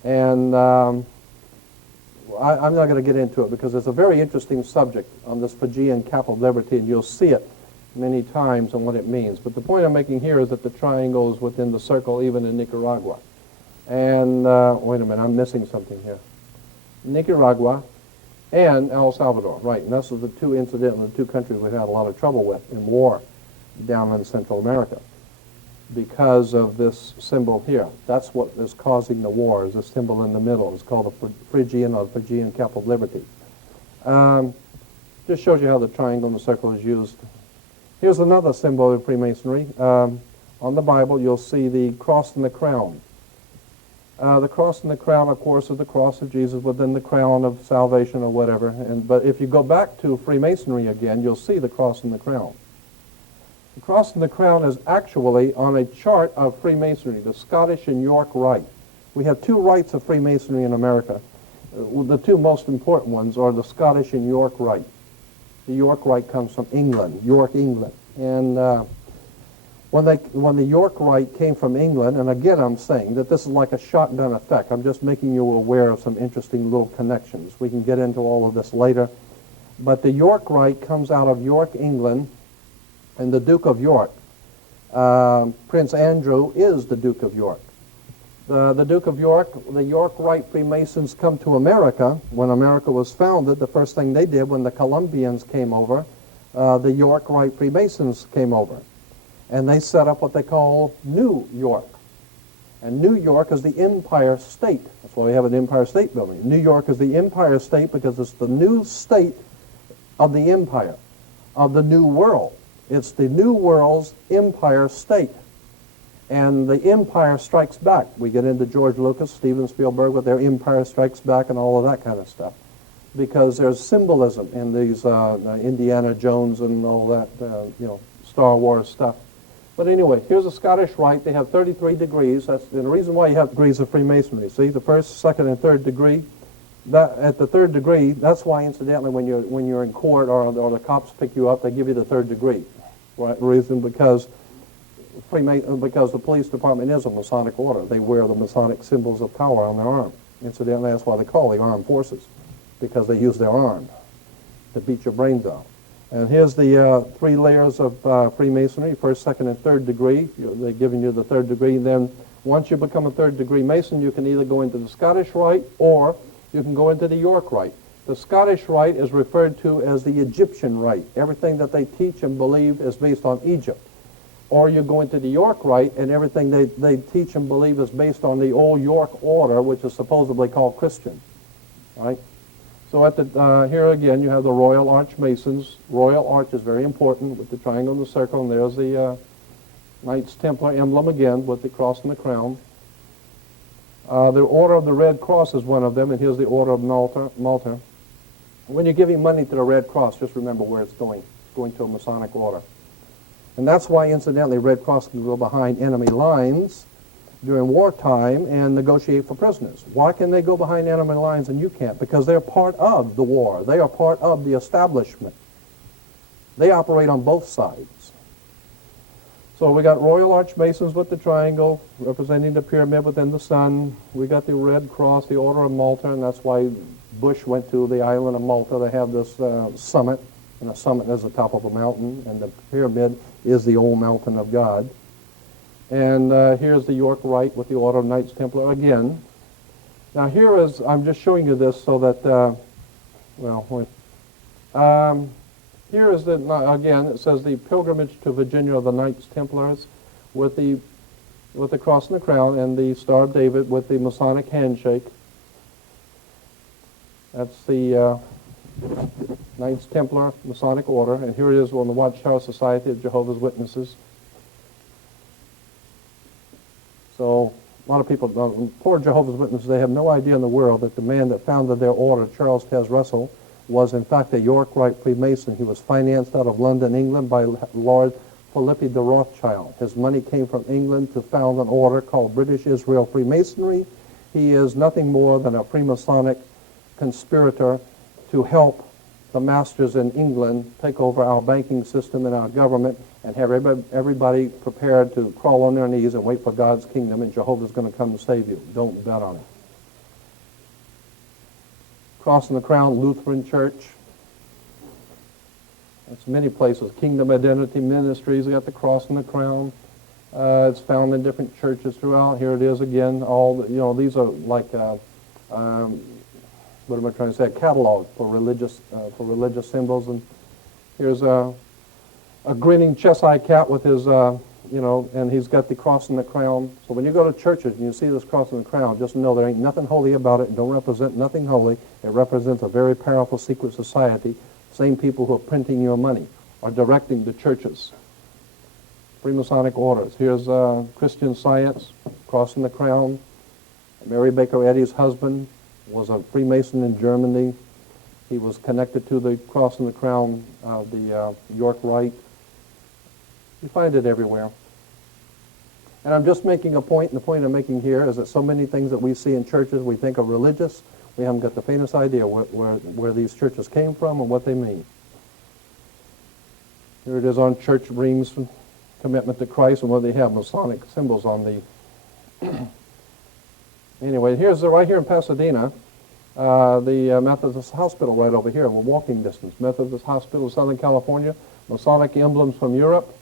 And I'm not going to get into it because it's a very interesting subject on this Phrygian cap of liberty, and you'll see it many times and what it means. But the point I'm making here is that the triangle is within the circle even in Nicaragua. And, wait a minute, I'm missing something here. Nicaragua and El Salvador, right, and those are the two countries we've had a lot of trouble with in war down in Central America because of this symbol here. That's what is causing the war, is a symbol in the middle. It's called the Phrygian or Phrygian cap of liberty. Just shows you how the triangle and the circle is used. Here's another symbol of Freemasonry. On the Bible, you'll see the cross and the crown. The cross and the crown, of course, is the cross of Jesus within the crown of salvation or whatever. But if you go back to Freemasonry again, you'll see the cross and the crown. The cross and the crown is actually on a chart of Freemasonry, the Scottish and York Rite. We have two rites of Freemasonry in America. The two most important ones are the Scottish and York Rite. The York Rite comes from England, York, England. And when the York Rite came from England, and again I'm saying that this is like a shotgun effect. I'm just making you aware of some interesting little connections. We can get into all of this later. But the York Rite comes out of York, England, and the Duke of York. Prince Andrew is the Duke of York. The Duke of York, the York Rite Freemasons come to America. When America was founded, the first thing they did when the Columbians came over, the York Rite Freemasons came over. And they set up what they call New York. And New York is the Empire State. That's why we have an Empire State Building. New York is the Empire State because it's the new state of the empire, of the New World. It's the New World's Empire State. And the Empire Strikes Back. We get into George Lucas, Steven Spielberg with their Empire Strikes Back and all of that kind of stuff. Because there's symbolism in these Indiana Jones and all that, Star Wars stuff. But anyway, here's a Scottish Rite. They have 33 degrees. That's the reason why you have degrees of Freemasonry. See, the first, second, and third degree. At the third degree, that's why, incidentally, when you're in court or the cops pick you up, they give you the third degree. Right? Reason because the police department is a Masonic order. They wear the Masonic symbols of power on their arm. Incidentally, that's why they call the armed forces, because they use their arm to beat your brains out. And here's the 3 layers of Freemasonry, first, second, and third degree. They're giving you the third degree. Then once you become a third degree Mason, you can either go into the Scottish Rite or you can go into the York Rite. The Scottish Rite is referred to as the Egyptian Rite. Everything that they teach and believe is based on Egypt. Or you go into the York Rite and everything they teach and believe is based on the old York order, which is supposedly called Christian. Right? So at here again, you have the Royal Arch Masons. Royal Arch is very important with the triangle and the circle, and there's the Knights Templar emblem again with the cross and the crown. The Order of the Red Cross is one of them, and here's the Order of Malta. When you're giving money to the Red Cross, just remember where it's going. It's going to a Masonic order. And that's why, incidentally, Red Cross can go behind enemy lines during wartime and negotiate for prisoners. Why can they go behind enemy lines and you can't? Because they're part of the war. They are part of the establishment. They operate on both sides. So we got Royal Arch Masons with the triangle representing the pyramid within the sun. We got the Red Cross, the Order of Malta, and that's why Bush went to the island of Malta. They have this summit, and the summit is the top of a mountain, and the pyramid is the old mountain of God. And here's the York Rite with the Order of Knights Templar again. Now I'm just showing you this so that, here is again, it says the pilgrimage to Virginia of the Knights Templars with the with the cross and the crown, and the Star of David with the Masonic handshake. That's the Knights Templar Masonic Order, and here it is on the Watchtower Society of Jehovah's Witnesses. So a lot of people, poor Jehovah's Witnesses, they have no idea in the world that the man that founded their order, Charles Taze Russell, was in fact a York Rite Freemason. He was financed out of London, England by Lord Philippi de Rothschild. His money came from England to found an order called British Israel Freemasonry. He is nothing more than a Freemasonic conspirator to help the masters in England take over our banking system and our government and have everybody prepared to crawl on their knees and wait for God's kingdom, and Jehovah's going to come and save you. Don't bet on it. Cross and the Crown Lutheran Church. It's many places. Kingdom Identity Ministries, we got the Cross and the Crown. It's found in different churches throughout. Here it is again. All these are like what am I trying to say? A catalog for religious symbols. And here's a grinning Cheshire cat with his and he's got the cross and the crown. So when you go to churches and you see this cross and the crown, just know there ain't nothing holy about it. It don't represent nothing holy. It represents a very powerful secret society. Same people who are printing your money are directing the churches. Freemasonic orders. Here's Christian Science, cross and the crown. Mary Baker Eddy's husband was a Freemason in Germany. He was connected to the cross and the crown of the York Rite. You find it everywhere. And I'm just making a point, and the point I'm making here is that so many things that we see in churches we think are religious, we haven't got the faintest idea where these churches came from and what they mean. Here it is on church rings, commitment to Christ, and what they have, Masonic symbols on the... Anyway, here's right here in Pasadena, the Methodist Hospital right over here, we're walking distance. Methodist Hospital, Southern California, Masonic emblems from Europe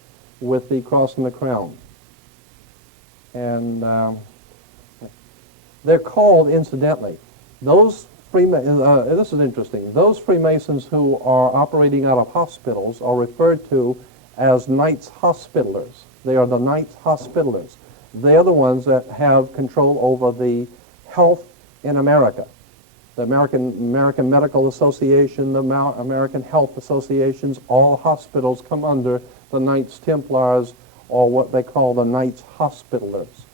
with the cross and the crown. And they're called, incidentally, those this is interesting, those Freemasons who are operating out of hospitals are referred to as Knights Hospitallers. They are the Knights Hospitallers. They are the ones that have control over the health in America. The American Medical Association, the American Health Associations, all hospitals come under the Knights Templars, or what they call the Knights Hospitallers.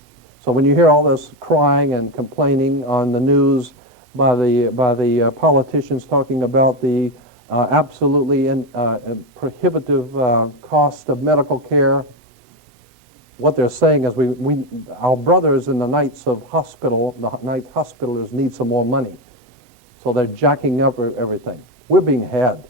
So when you hear all this crying and complaining on the news by the politicians talking about the absolutely prohibitive cost of medical care, what they're saying is our brothers in the Knights of Hospital, the Knights Hospitallers, need some more money. So they're jacking up everything. We're being had.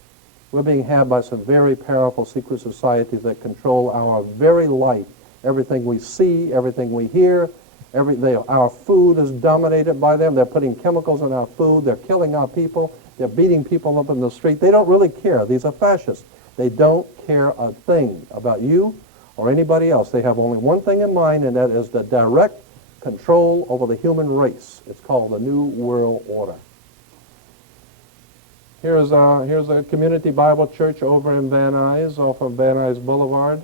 We're being had by some very powerful secret societies that control our very life. Everything we see, everything we hear, our food is dominated by them. They're putting chemicals in our food. They're killing our people. They're beating people up in the street. They don't really care. These are fascists. They don't care a thing about you or anybody else. They have only one thing in mind, and that is the direct control over the human race. It's called the New World Order. Here's a community Bible church over in Van Nuys, off of Van Nuys Boulevard.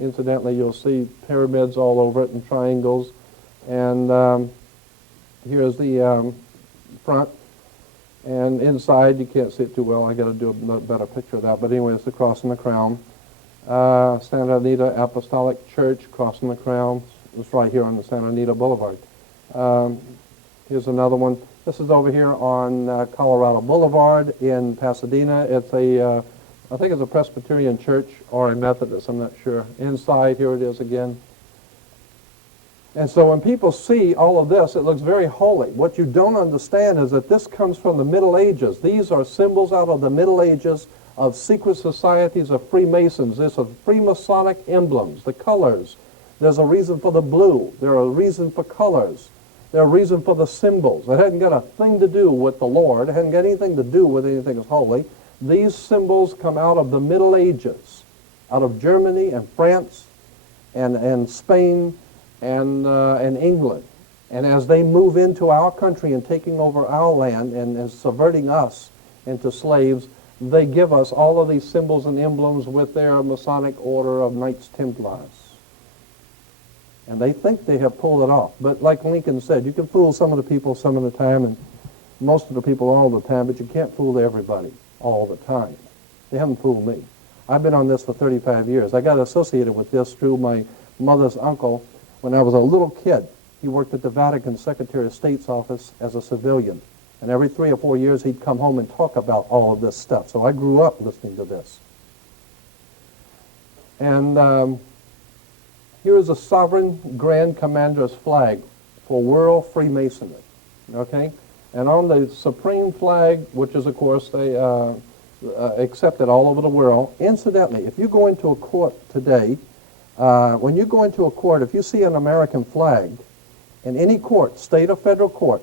Incidentally, you'll see pyramids all over it and triangles. And here's the front. And inside, you can't see it too well. I got to do a better picture of that. But anyway, it's the cross and the crown. Santa Anita Apostolic Church, cross and the crown. It's right here on the Santa Anita Boulevard. Here's another one. This is over here on Colorado Boulevard in Pasadena. It's I think it's a Presbyterian church or a Methodist, I'm not sure. Inside, here it is again. And so when people see all of this, it looks very holy. What you don't understand is that this comes from the Middle Ages. These are symbols out of the Middle Ages of secret societies of Freemasons. These are Freemasonic emblems, the colors. There's a reason for the blue. There's a reason for colors. There's a reason for the symbols. It hadn't got a thing to do with the Lord. It hadn't got anything to do with anything that's holy. These symbols come out of the Middle Ages, out of Germany and France and Spain and England. And as they move into our country and taking over our land and subverting us into slaves, they give us all of these symbols and emblems with their Masonic order of Knights Templars. And they think they have pulled it off. But like Lincoln said, you can fool some of the people some of the time and most of the people all the time, but you can't fool everybody all the time. They haven't fooled me. I've been on this for 35 years. I got associated with this through my mother's uncle when I was a little kid. He worked at the Vatican Secretary of State's office as a civilian. And every 3 or 4 years, he'd come home and talk about all of this stuff. So I grew up listening to this. And here is a sovereign grand commander's flag for world Freemasonry. Okay? And on the supreme flag, which is, of course, they accepted all over the world. Incidentally, if you go into a court today, when you go into a court, if you see an American flag in any court, state or federal court,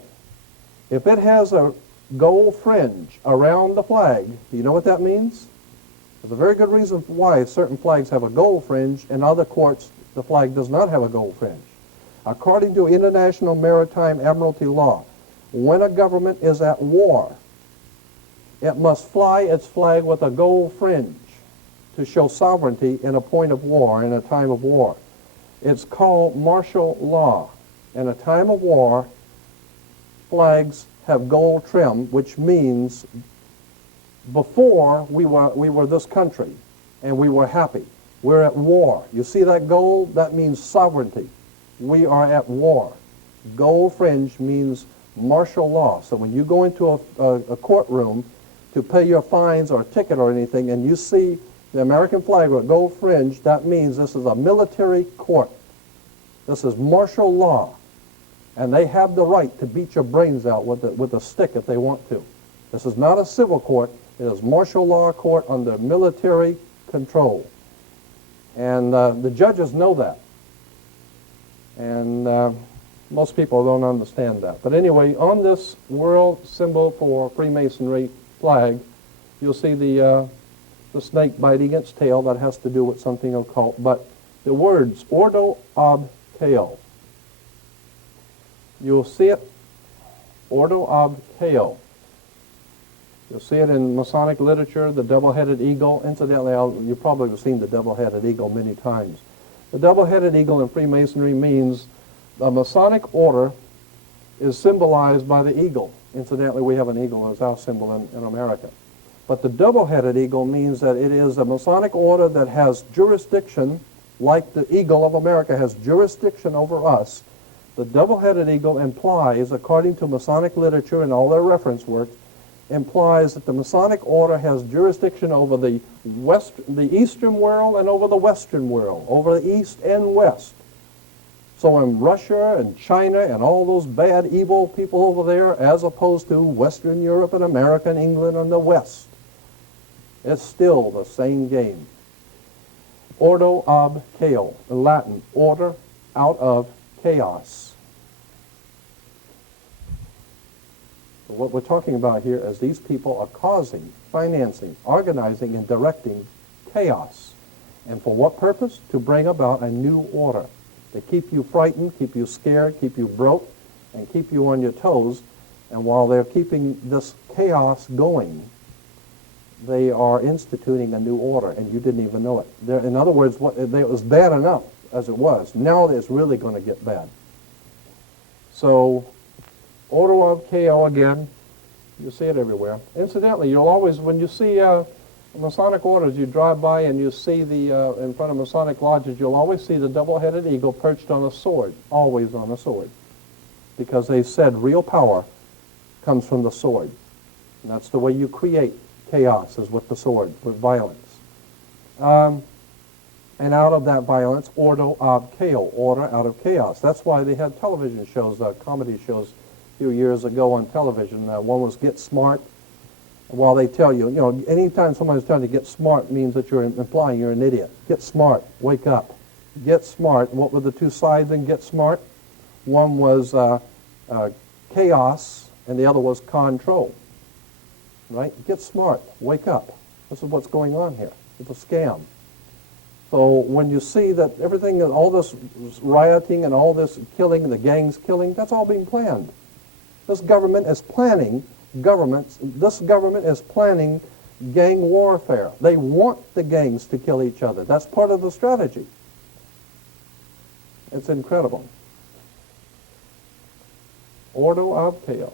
if it has a gold fringe around the flag, do you know what that means? There's a very good reason why certain flags have a gold fringe. In other courts, the flag does not have a gold fringe. According to international maritime admiralty law, when a government is at war, it must fly its flag with a gold fringe to show sovereignty in a point of war, in a time of war. It's called martial law. In a time of war, flags have gold trim, which means before we were this country and we were happy. We're at war. You see that gold? That means sovereignty. We are at war. Gold fringe means martial law. So when you go into a courtroom to pay your fines or a ticket or anything, and you see the American flag with a gold fringe, that means this is a military court. This is martial law. And they have the right to beat your brains out with a stick if they want to. This is not a civil court. It is martial law court under military control. And the judges know that. And most people don't understand that. But anyway, on this world symbol for Freemasonry flag, you'll see the snake biting its tail. That has to do with something occult. But the words Ordo ab Chao, you'll see it, Ordo ab Chao. You'll see it in Masonic literature, the double-headed eagle. Incidentally, you probably have seen the double-headed eagle many times. The double-headed eagle in Freemasonry means the Masonic order is symbolized by the eagle. Incidentally, we have an eagle as our symbol in America. But the double-headed eagle means that it is a Masonic order that has jurisdiction, like the eagle of America has jurisdiction over us. The double-headed eagle implies, according to Masonic literature and all their reference works, implies that the Masonic order has jurisdiction over the Eastern world and over the Western world, over the East and West. So in Russia and China and all those bad, evil people over there, as opposed to Western Europe and America and England and the West, it's still the same game. Ordo ab Chao, in Latin, order out of chaos. What we're talking about here is these people are causing, financing, organizing, and directing chaos. And for what purpose? To bring about a new order. To keep you frightened, keep you scared, keep you broke, and keep you on your toes. And while they're keeping this chaos going, they are instituting a new order, and you didn't even know it. In other words, it was bad enough as it was. Now it's really going to get bad. So, Ordo ab Chao again, you see it everywhere. Incidentally, you'll always, when you see Masonic orders, you drive by and you see in front of Masonic lodges, you'll always see the double-headed eagle perched on a sword, always on a sword. Because they said real power comes from the sword. And that's the way you create chaos, is with the sword, with violence. And out of that violence, Ordo ab Chao, order out of chaos. That's why they had television shows, comedy shows, a few years ago on television. One was Get Smart. While they tell you, anytime somebody's telling you to get smart means that you're implying you're an idiot. Get smart, wake up. Get smart. What were the two sides in Get Smart? One was chaos, and the other was control. Right? Get smart, wake up. This is what's going on here. It's a scam. So when you see that everything, all this rioting and all this killing, the gangs killing, that's all being planned. This government is planning gang warfare. They want the gangs to kill each other. That's part of the strategy. It's incredible. Order of chaos.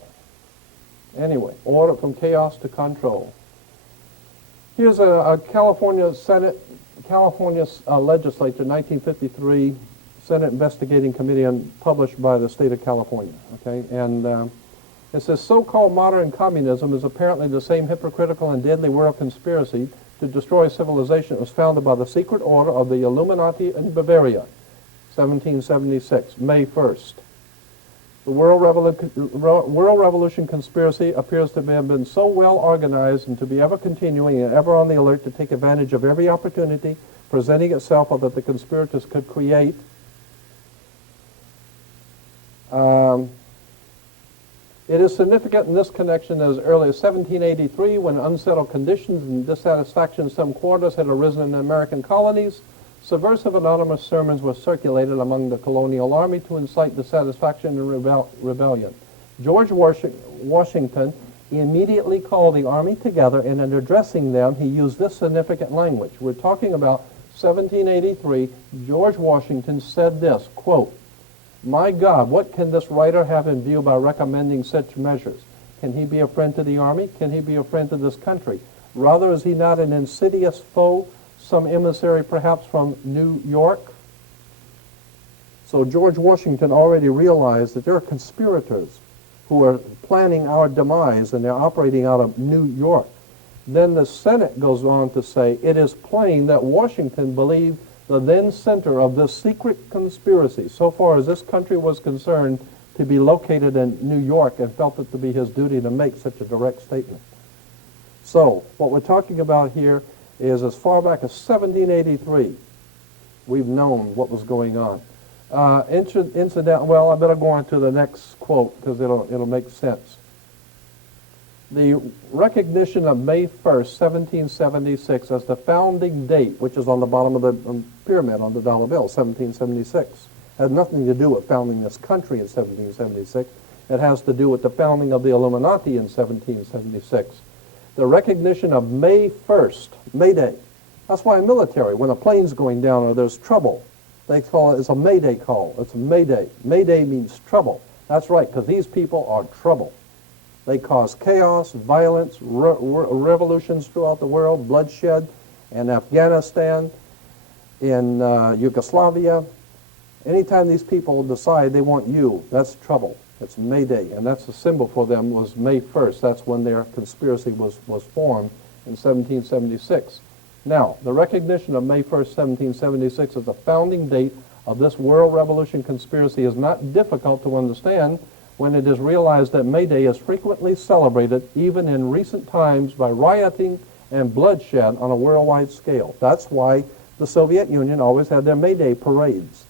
Anyway, order from chaos to control. Here's a California Senate, California legislature, 1953 Senate Investigating Committee, published by the state of California. Okay, and it says, so-called modern communism is apparently the same hypocritical and deadly world conspiracy to destroy civilization that was founded by the secret order of the Illuminati in Bavaria, 1776, May 1st. The World Revolution conspiracy appears to have been so well organized and to be ever continuing and ever on the alert to take advantage of every opportunity presenting itself or that the conspirators could create. It is significant in this connection that as early as 1783, when unsettled conditions and dissatisfaction in some quarters had arisen in the American colonies, subversive anonymous sermons were circulated among the colonial army to incite dissatisfaction and rebellion. George Washington immediately called the army together, and in addressing them, he used this significant language. We're talking about 1783. George Washington said this, quote, "My God, what can this writer have in view by recommending such measures? Can he be a friend to the army? Can he be a friend to this country? Rather, is he not an insidious foe, some emissary perhaps from New York?" So George Washington already realized that there are conspirators who are planning our demise, and they're operating out of New York. Then the Senate goes on to say, it is plain that Washington believed the then center of this secret conspiracy, so far as this country was concerned, to be located in New York, and felt it to be his duty to make such a direct statement. So what we're talking about here is as far back as 1783, we've known what was going on. Well, I better go on to the next quote because it'll make sense. The recognition of May 1st, 1776 as the founding date, which is on the bottom of the pyramid on the dollar bill, 1776, has nothing to do with founding this country in 1776. It has to do with the founding of the Illuminati in 1776. The recognition of May 1st, May Day. That's why military, when a plane's going down or there's trouble, they call it, it's a Mayday call. It's a Mayday. Mayday means trouble. That's right, because these people are trouble. They cause chaos, violence, revolutions throughout the world, bloodshed in Afghanistan, in Yugoslavia. Anytime these people decide they want you, that's trouble. It's May Day, and that's the symbol for them was May 1st. That's when their conspiracy was formed in 1776. Now, the recognition of May 1st, 1776 as the founding date of this World Revolution conspiracy is not difficult to understand when it is realized that May Day is frequently celebrated, even in recent times, by rioting and bloodshed on a worldwide scale. That's why the Soviet Union always had their May Day parades,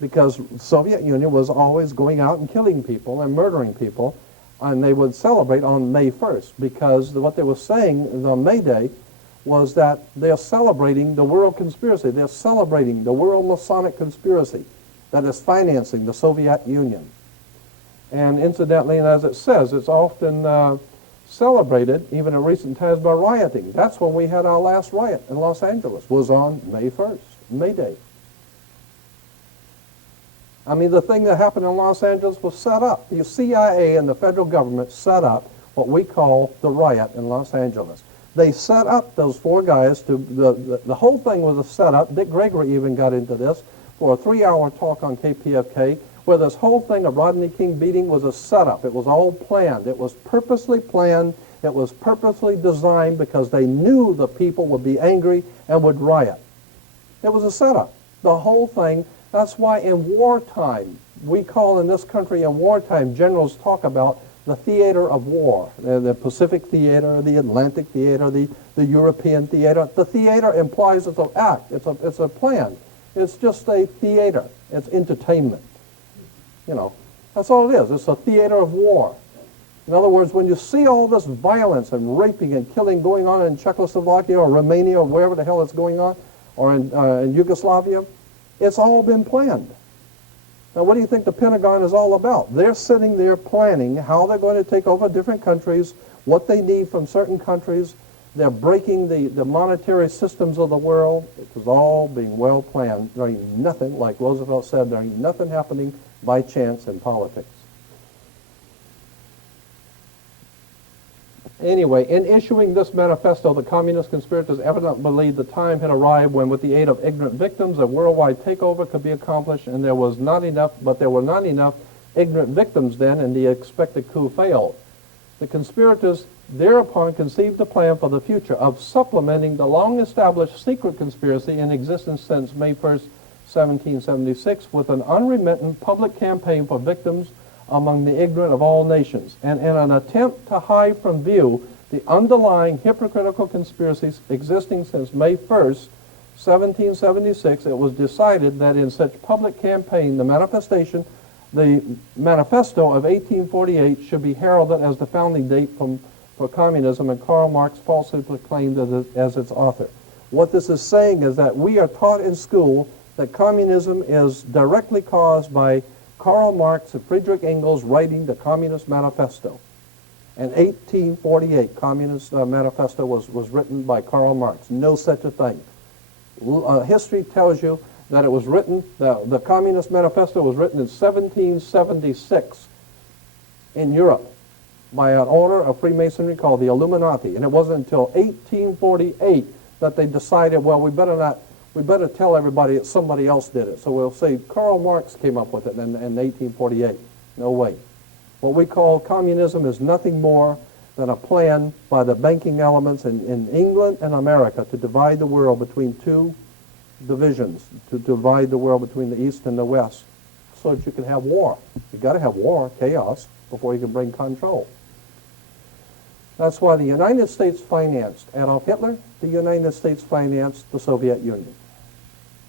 because the Soviet Union was always going out and killing people and murdering people, and they would celebrate on May 1st, because what they were saying on May Day was that they're celebrating the world conspiracy. They're celebrating the world Masonic conspiracy that is financing the Soviet Union. And incidentally, and as it says, it's often celebrated, even in recent times, by rioting. That's when we had our last riot in Los Angeles, was on May 1st, May Day. I mean, the thing that happened in Los Angeles was set up. The CIA and the federal government set up what we call the riot in Los Angeles. They set up those four guys to, the whole thing was a setup. Dick Gregory even got into this for a 3-hour talk on KPFK, where this whole thing of Rodney King beating was a setup. It was all planned. It was purposely planned. It was purposely designed because they knew the people would be angry and would riot. It was a setup. The whole thing. That's why in wartime, we call in this country in wartime, generals talk about the theater of war, the Pacific theater, the Atlantic theater, the European theater. The theater implies it's an act. It's a plan. It's just a theater. It's entertainment. You know, that's all it is. It's a theater of war. In other words, when you see all this violence and raping and killing going on in Czechoslovakia or Romania or wherever the hell it's going on, or in Yugoslavia, it's all been planned. Now, what do you think the Pentagon is all about? They're sitting there planning how they're going to take over different countries, what they need from certain countries, They're breaking the monetary systems of the world. It was all being well planned. There ain't nothing, like Roosevelt said, there ain't nothing happening by chance in politics. Anyway, in issuing this manifesto, the communist conspirators evidently believed the time had arrived when, with the aid of ignorant victims, a worldwide takeover could be accomplished, and there were not enough ignorant victims then, and the expected coup failed. The conspirators thereupon conceived a plan for the future of supplementing the long-established secret conspiracy in existence since May 1st, 1776, with an unremittent public campaign for victims among the ignorant of all nations, and in an attempt to hide from view the underlying hypocritical conspiracies existing since May 1st, 1776, it was decided that in such public campaign, the manifesto of 1848 should be heralded as the founding date for communism, and Karl Marx falsely proclaimed as its author. What this is saying is that we are taught in school that communism is directly caused by Karl Marx and Friedrich Engels writing the Communist Manifesto. In 1848, Communist Manifesto was written by Karl Marx. No such a thing. History tells you that it was written, the Communist Manifesto was written in 1776 in Europe by an order of Freemasonry called the Illuminati. And it wasn't until 1848 that they decided, well, we better tell everybody that somebody else did it. So we'll say Karl Marx came up with it in 1848. No way. What we call communism is nothing more than a plan by the banking elements in England and America to divide the world between two divisions, to divide the world between the East and the West, so that you can have war. You've got to have war, chaos, before you can bring control. That's why the United States financed Adolf Hitler. The United States financed the Soviet Union.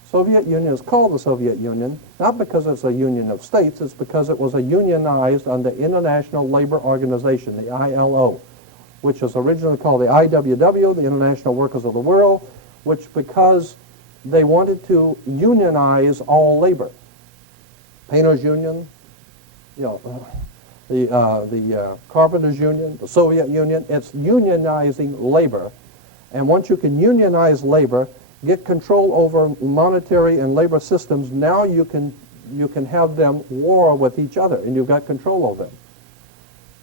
Soviet Union is called the Soviet Union, not because it's a union of states, it's because it was a unionized under International Labor Organization, the ILO, which was originally called the IWW, the International Workers of the World, which because they wanted to unionize all labor. Painters Union, the Carpenters Union, the Soviet Union, it's unionizing labor. And once you can unionize labor, get control over monetary and labor systems, now you can have them war with each other, and you've got control over them.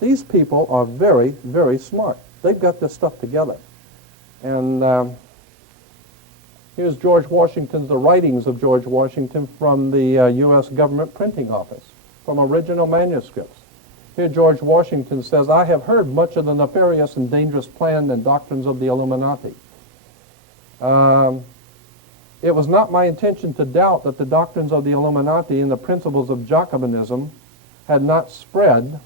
These people are very, very smart. They've got this stuff together. And here's George Washington's, the writings of George Washington from the U.S. government printing office, from original manuscripts. Here George Washington says, I have heard much of the nefarious and dangerous plan and doctrines of the Illuminati. It was not my intention to doubt that the doctrines of the Illuminati and the principles of Jacobinism had not spread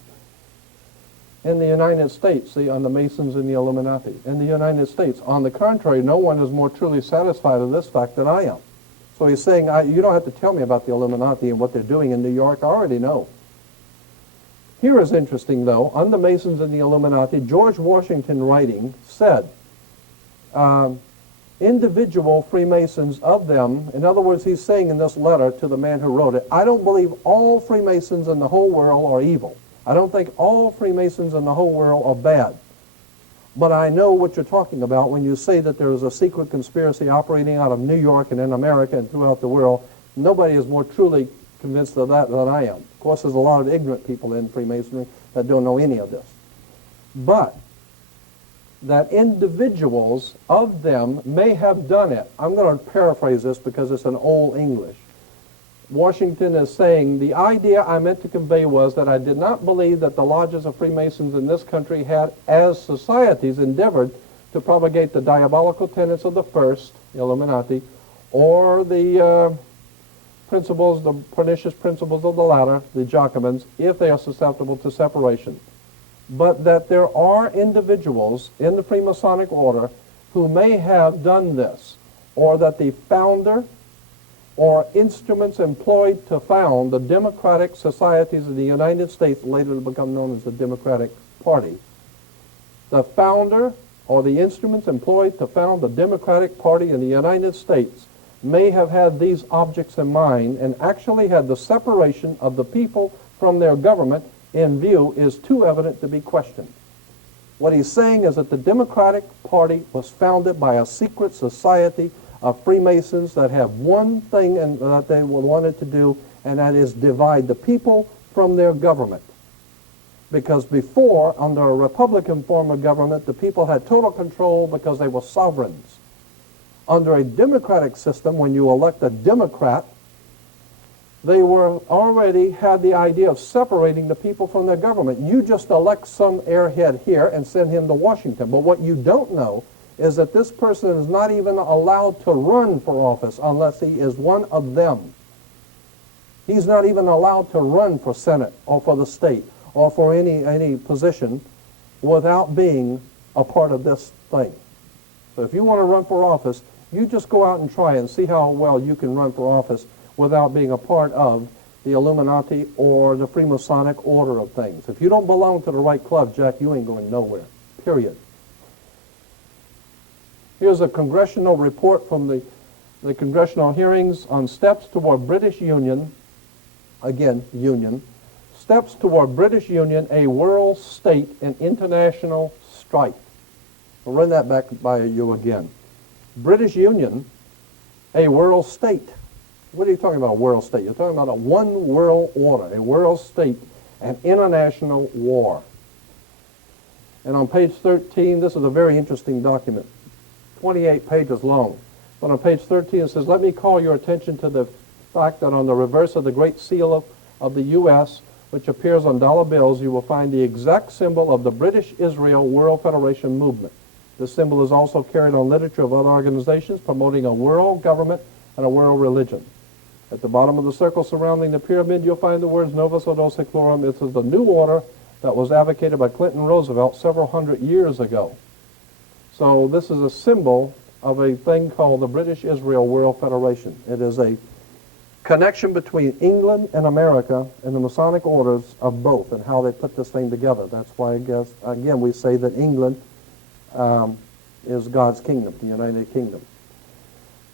in the United States, see, on the Masons and the Illuminati. In the United States, on the contrary, no one is more truly satisfied of this fact than I am. So he's saying, you don't have to tell me about the Illuminati and what they're doing in New York. I already know. Here is interesting, though. On the Masons and the Illuminati, George Washington writing said, individual Freemasons of them, in other words, he's saying in this letter to the man who wrote it, I don't believe all Freemasons in the whole world are evil. I don't think all Freemasons in the whole world are bad. But I know what you're talking about when you say that there is a secret conspiracy operating out of New York and in America and throughout the world. Nobody is more truly convinced of that than I am. Of course, there's a lot of ignorant people in Freemasonry that don't know any of this. But that individuals of them may have done it. I'm going to paraphrase this because it's an old English. Washington is saying, the idea I meant to convey was that I did not believe that the lodges of Freemasons in this country had, as societies, endeavored to propagate the diabolical tenets of the first, the Illuminati, or the principles, the pernicious principles of the latter, the Jacobins, if they are susceptible to separation. But that there are individuals in the Freemasonic order who may have done this, or that the founder or instruments employed to found the democratic societies of the United States, later to become known as the Democratic Party. The founder or the instruments employed to found the Democratic Party in the United States may have had these objects in mind and actually had the separation of the people from their government in view is too evident to be questioned. What he's saying is that the Democratic Party was founded by a secret society of Freemasons that have one thing that they wanted to do, and that is divide the people from their government. Because before, under a Republican form of government, the people had total control because they were sovereigns. Under a Democratic system, when you elect a Democrat, they were already had the idea of separating the people from their government. You just elect some airhead here and send him to Washington. But what you don't know is that this person is not even allowed to run for office unless he is one of them. He's not even allowed to run for Senate or for the state or for any position without being a part of this thing. So if you want to run for office, you just go out and try and see how well you can run for office without being a part of the Illuminati or the Freemasonic order of things. If you don't belong to the right club, Jack, you ain't going nowhere, period. Here's a congressional report from the congressional hearings on steps toward British Union, again, Union, steps toward British Union, a world state and international strife. I'll run that back by you again. British Union, a world state. What are you talking about, a world state? You're talking about a one world order, a world state, and international war. And on page 13, this is a very interesting document, 28 pages long. But on page 13 it says, let me call your attention to the fact that on the reverse of the Great Seal of the U.S., which appears on dollar bills, you will find the exact symbol of the British Israel World Federation movement. This symbol is also carried on literature of other organizations promoting a world government and a world religion. At the bottom of the circle surrounding the pyramid, you'll find the words Novus Ordo Seclorum. This is the new order that was advocated by Clinton Roosevelt several hundred years ago. So this is a symbol of a thing called the British Israel World Federation. It is a connection between England and America and the Masonic orders of both and how they put this thing together. That's why, I guess, again, we say that England is God's kingdom, the United Kingdom.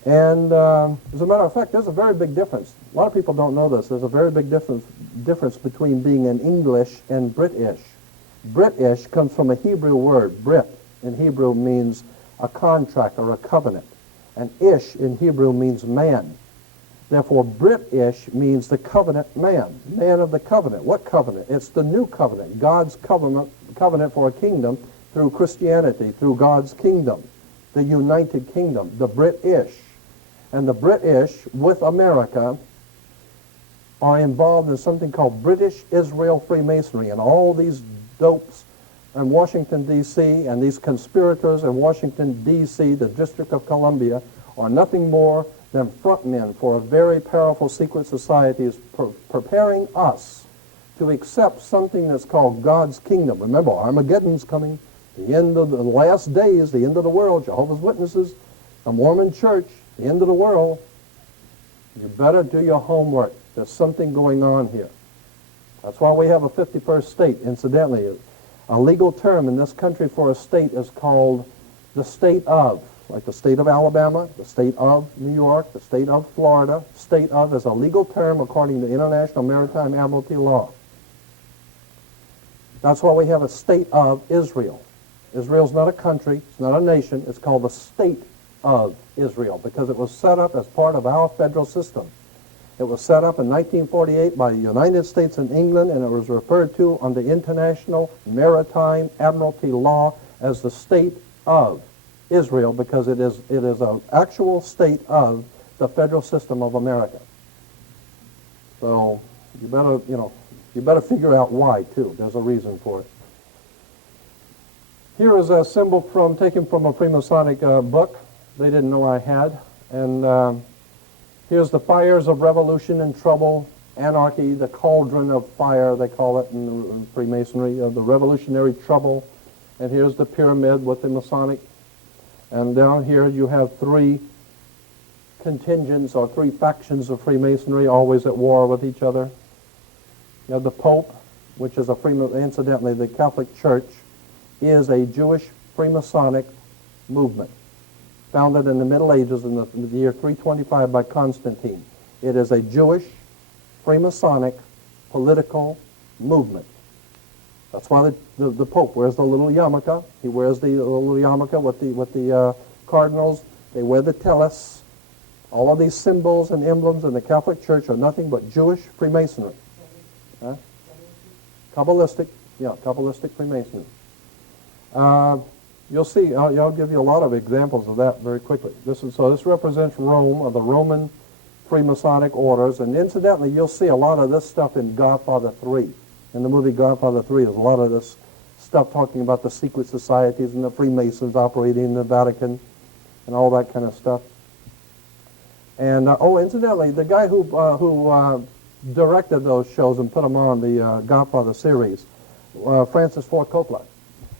And as a matter of fact, there's a very big difference. A lot of people don't know this. There's a very big difference between being an English and British. British comes from a Hebrew word. Brit in Hebrew means a contract or a covenant. And ish in Hebrew means man. Therefore, British means the covenant man, man of the covenant. What covenant? It's the new covenant, God's covenant for a kingdom through Christianity, through God's kingdom, the United Kingdom, the British. And the British, with America, are involved in something called British Israel Freemasonry. And all these dopes in Washington, D.C., and these conspirators in Washington, D.C., the District of Columbia, are nothing more than frontmen for a very powerful secret society is preparing us to accept something that's called God's kingdom. Remember, Armageddon's coming, the end of the last days, the end of the world, Jehovah's Witnesses, the Mormon Church, the end of the world. You better do your homework. There's something going on here. That's why we have a 51st state. Incidentally, a legal term in this country for a state is called the state of. Like the state of Alabama, the state of New York, the state of Florida. State of is a legal term according to International Maritime Admiralty law. That's why we have a state of Israel. Israel's not a country, it's not a nation, it's called the state of Israel because it was set up as part of our federal system. It was set up in 1948 by the United States and England, and it was referred to under International Maritime Admiralty law as the state of Israel because it is an actual state of the federal system of America. So you better figure out why too. There's a reason for it. Here is a symbol taken from a Freemasonic book they didn't know I had, and here's the fires of revolution and trouble, anarchy, the cauldron of fire they call it in Freemasonry, of the revolutionary trouble, and here's the pyramid with the Masonic. And down here you have three contingents or three factions of Freemasonry always at war with each other. You have the Pope, which is incidentally, the Catholic Church is a Jewish Freemasonic movement founded in the Middle Ages in the year 325 by Constantine. It is a Jewish Freemasonic political movement. That's why the Pope wears the little yarmulke. He wears the little yarmulke with the cardinals. They wear the tellus. All of these symbols and emblems in the Catholic Church are nothing but Jewish Freemasonry. Huh? Kabbalistic, yeah, Kabbalistic Freemasonry. You'll see, I'll give you a lot of examples of that very quickly. This represents Rome, or the Roman Freemasonic orders, and incidentally, you'll see a lot of this stuff in Godfather 3. In the movie Godfather 3, there's a lot of this stuff talking about the secret societies and the Freemasons operating in the Vatican and all that kind of stuff. And, incidentally, the guy who directed those shows and put them on the Godfather series, Francis Ford Coppola.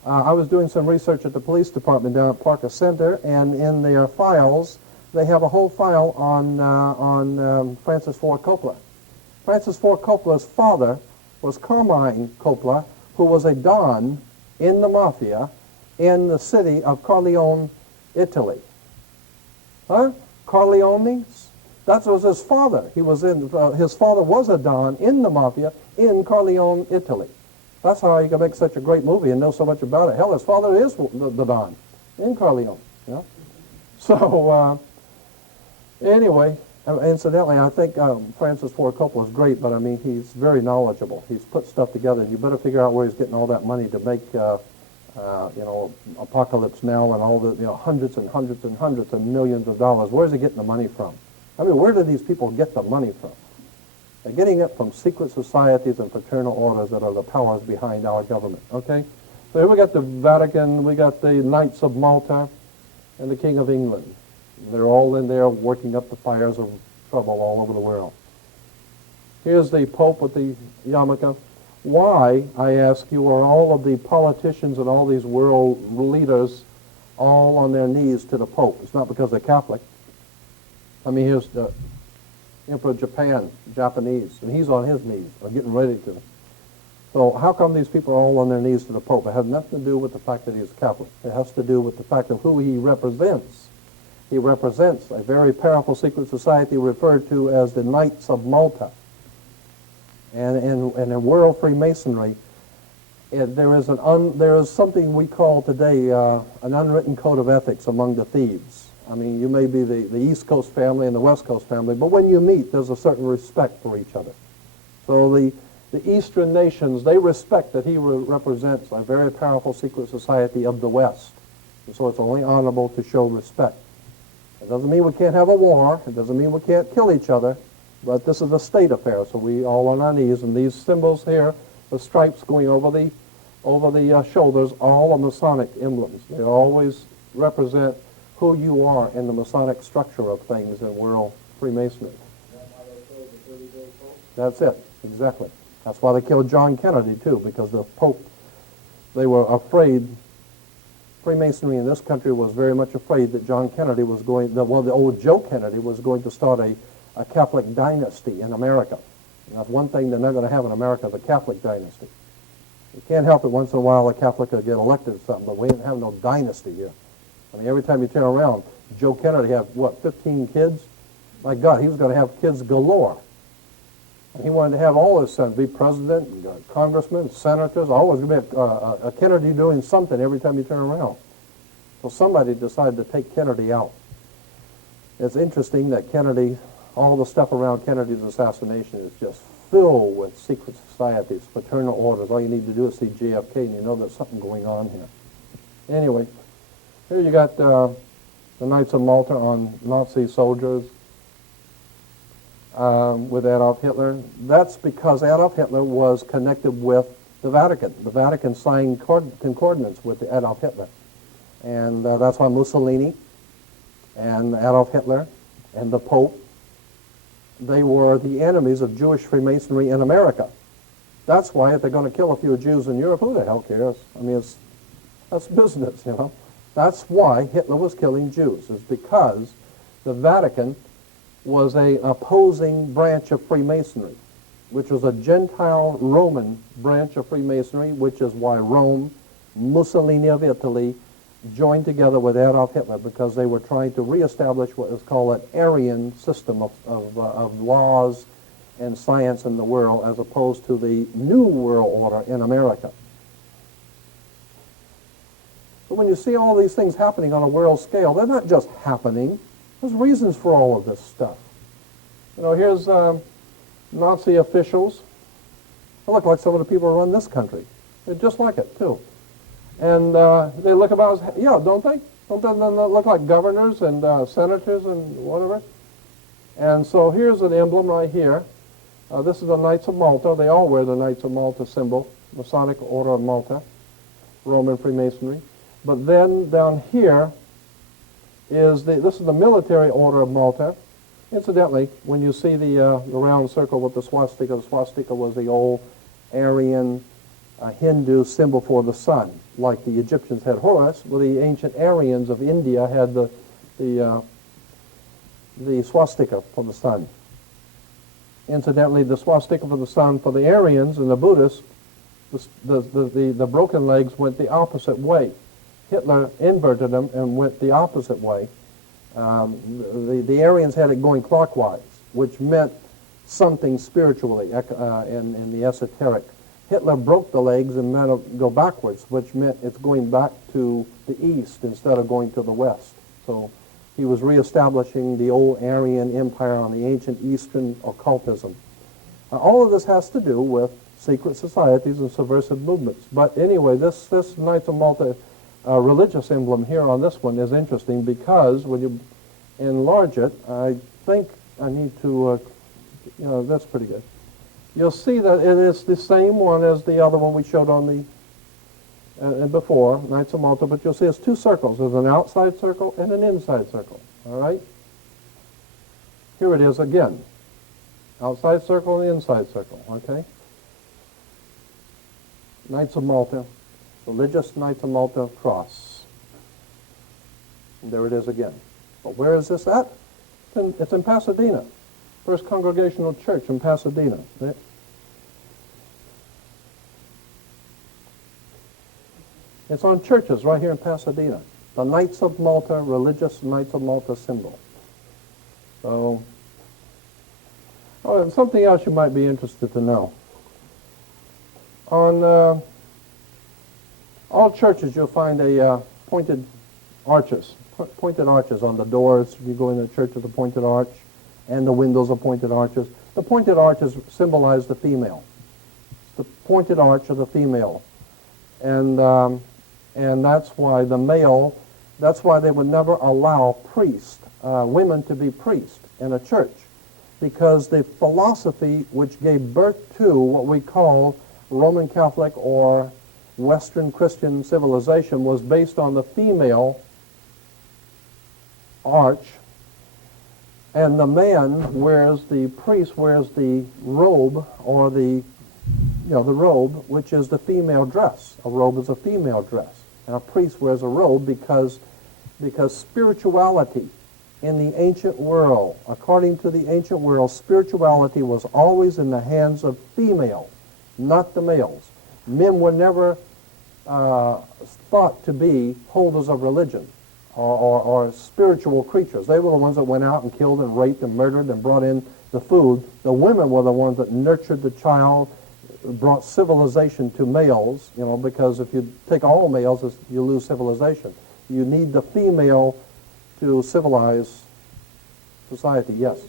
I was doing some research at the police department down at Parker Center, and in their files, they have a whole file on Francis Ford Coppola. Francis Ford Coppola's father was Carmine Coppola, who was a don in the mafia in the city of Corleone, Italy. Huh? Corleones? That was his father. His father was a don in the mafia in Corleone, Italy. That's how you can make such a great movie and know so much about it. Hell, his father is the don in Corleone. You know? So, anyway, incidentally, I think Francis Ford Coppola is great, but I mean, he's very knowledgeable. He's put stuff together, and you better figure out where he's getting all that money to make, Apocalypse Now and all the, hundreds and hundreds and hundreds of millions of dollars. Where's he getting the money from? I mean, where do these people get the money from? They're getting it from secret societies and fraternal orders that are the powers behind our government, okay? So here we got the Vatican, we got the Knights of Malta, and the King of England. They're all in there working up the fires of trouble all over the world. Here's the Pope with the yarmulke. Why, I ask you, are all of the politicians and all these world leaders all on their knees to the Pope? It's not because they're Catholic. I mean, here's the Emperor of Japan, Japanese, and he's on his knees, or getting ready to. So how come these people are all on their knees to the Pope? It has nothing to do with the fact that he's Catholic. It has to do with the fact of who he represents. He represents a very powerful secret society referred to as the Knights of Malta. And in world Freemasonry, there is something we call today an unwritten code of ethics among the thieves. I mean, you may be the East Coast family and the West Coast family, but when you meet, there's a certain respect for each other. So the Eastern nations, they respect that he represents a very powerful secret society of the West. And so it's only honorable to show respect. It doesn't mean we can't have a war. It doesn't mean we can't kill each other. But this is a state affair, so we all on our knees. And these symbols here, the stripes going over the shoulders, all are Masonic emblems. They always represent who you are in the Masonic structure of things in world Freemasonry. That's it, exactly. That's why they killed John Kennedy, too, because the Pope, they were afraid. Freemasonry in this country was very much afraid that John Kennedy was the old Joe Kennedy was going to start a Catholic dynasty in America. And that's one thing they're not going to have in America, the Catholic dynasty. You can't help it once in a while a Catholic will get elected or something, but we ain't have no dynasty here. I mean, every time you turn around, Joe Kennedy had, 15 kids? My God, he was going to have kids galore. And he wanted to have all his sons be president, and, congressmen, senators, always going to be a Kennedy doing something every time you turn around. So somebody decided to take Kennedy out. It's interesting that Kennedy, all the stuff around Kennedy's assassination is just filled with secret societies, fraternal orders. All you need to do is see JFK and you know there's something going on here. Anyway, here you got the Knights of Malta on Nazi soldiers with Adolf Hitler. That's because Adolf Hitler was connected with the Vatican. The Vatican signed concordance with Adolf Hitler. And that's why Mussolini and Adolf Hitler and the Pope, they were the enemies of Jewish Freemasonry in America. That's why if they're going to kill a few Jews in Europe, who the hell cares? I mean, that's business, you know. That's why Hitler was killing Jews, is because the Vatican was an opposing branch of Freemasonry, which was a Gentile Roman branch of Freemasonry, which is why Rome, Mussolini of Italy, joined together with Adolf Hitler because they were trying to reestablish what is called an Aryan system of laws and science in the world as opposed to the New World Order in America. But when you see all these things happening on a world scale, they're not just happening. There's reasons for all of this stuff. You know, here's Nazi officials. They look like some of the people who run this country. They're just like it, too. And they look about as, yeah, don't they? Don't they look like governors and senators and whatever? And so here's an emblem right here. This is the Knights of Malta. They all wear the Knights of Malta symbol, Masonic Order of Malta, Roman Freemasonry. But then down here is this is the Military Order of Malta. Incidentally, when you see the round circle with the swastika was the old Aryan Hindu symbol for the sun. Like the Egyptians had Horus, well, the ancient Aryans of India had the swastika for the sun. Incidentally, the swastika for the sun for the Aryans and the Buddhists, the broken legs went the opposite way. Hitler inverted them and went the opposite way. The Aryans had it going clockwise, which meant something spiritually in the esoteric. Hitler broke the legs and made it go backwards, which meant it's going back to the east instead of going to the west. So he was reestablishing the old Aryan Empire on the ancient Eastern occultism. All of this has to do with secret societies and subversive movements. But anyway, this Knights of Malta religious emblem here on this one is interesting because when you enlarge it, I think I need to, that's pretty good. You'll see that it is the same one as the other one we showed on the before, Knights of Malta, but you'll see it's two circles. There's an outside circle and an inside circle, all right? Here it is again. Outside circle and inside circle, okay? Knights of Malta, religious Knights of Malta cross. And there it is again. But where is this at? It's in Pasadena. First Congregational Church in Pasadena. It's on churches right here in Pasadena. The Knights of Malta, religious Knights of Malta symbol. So, and something else you might be interested to know. On all churches, you'll find pointed arches on the doors. You go in the church with a pointed arch, and the windows are pointed arches. The pointed arches symbolize the female. The pointed arch of the female, and that's why the male. That's why they would never allow women to be priests in a church, because the philosophy which gave birth to what we call Roman Catholic or Western Christian civilization was based on the female arch, and the priest wears the robe, or the robe, which is the female dress. A robe is a female dress, and a priest wears a robe because spirituality in the ancient world, according to the ancient world, spirituality was always in the hands of female, not the males. Men were never thought to be holders of religion or spiritual creatures. They were the ones that went out and killed and raped and murdered and brought in the food. The women were the ones that nurtured the child, brought civilization to males, because if you take all males, you lose civilization. You need the female to civilize society. Yes?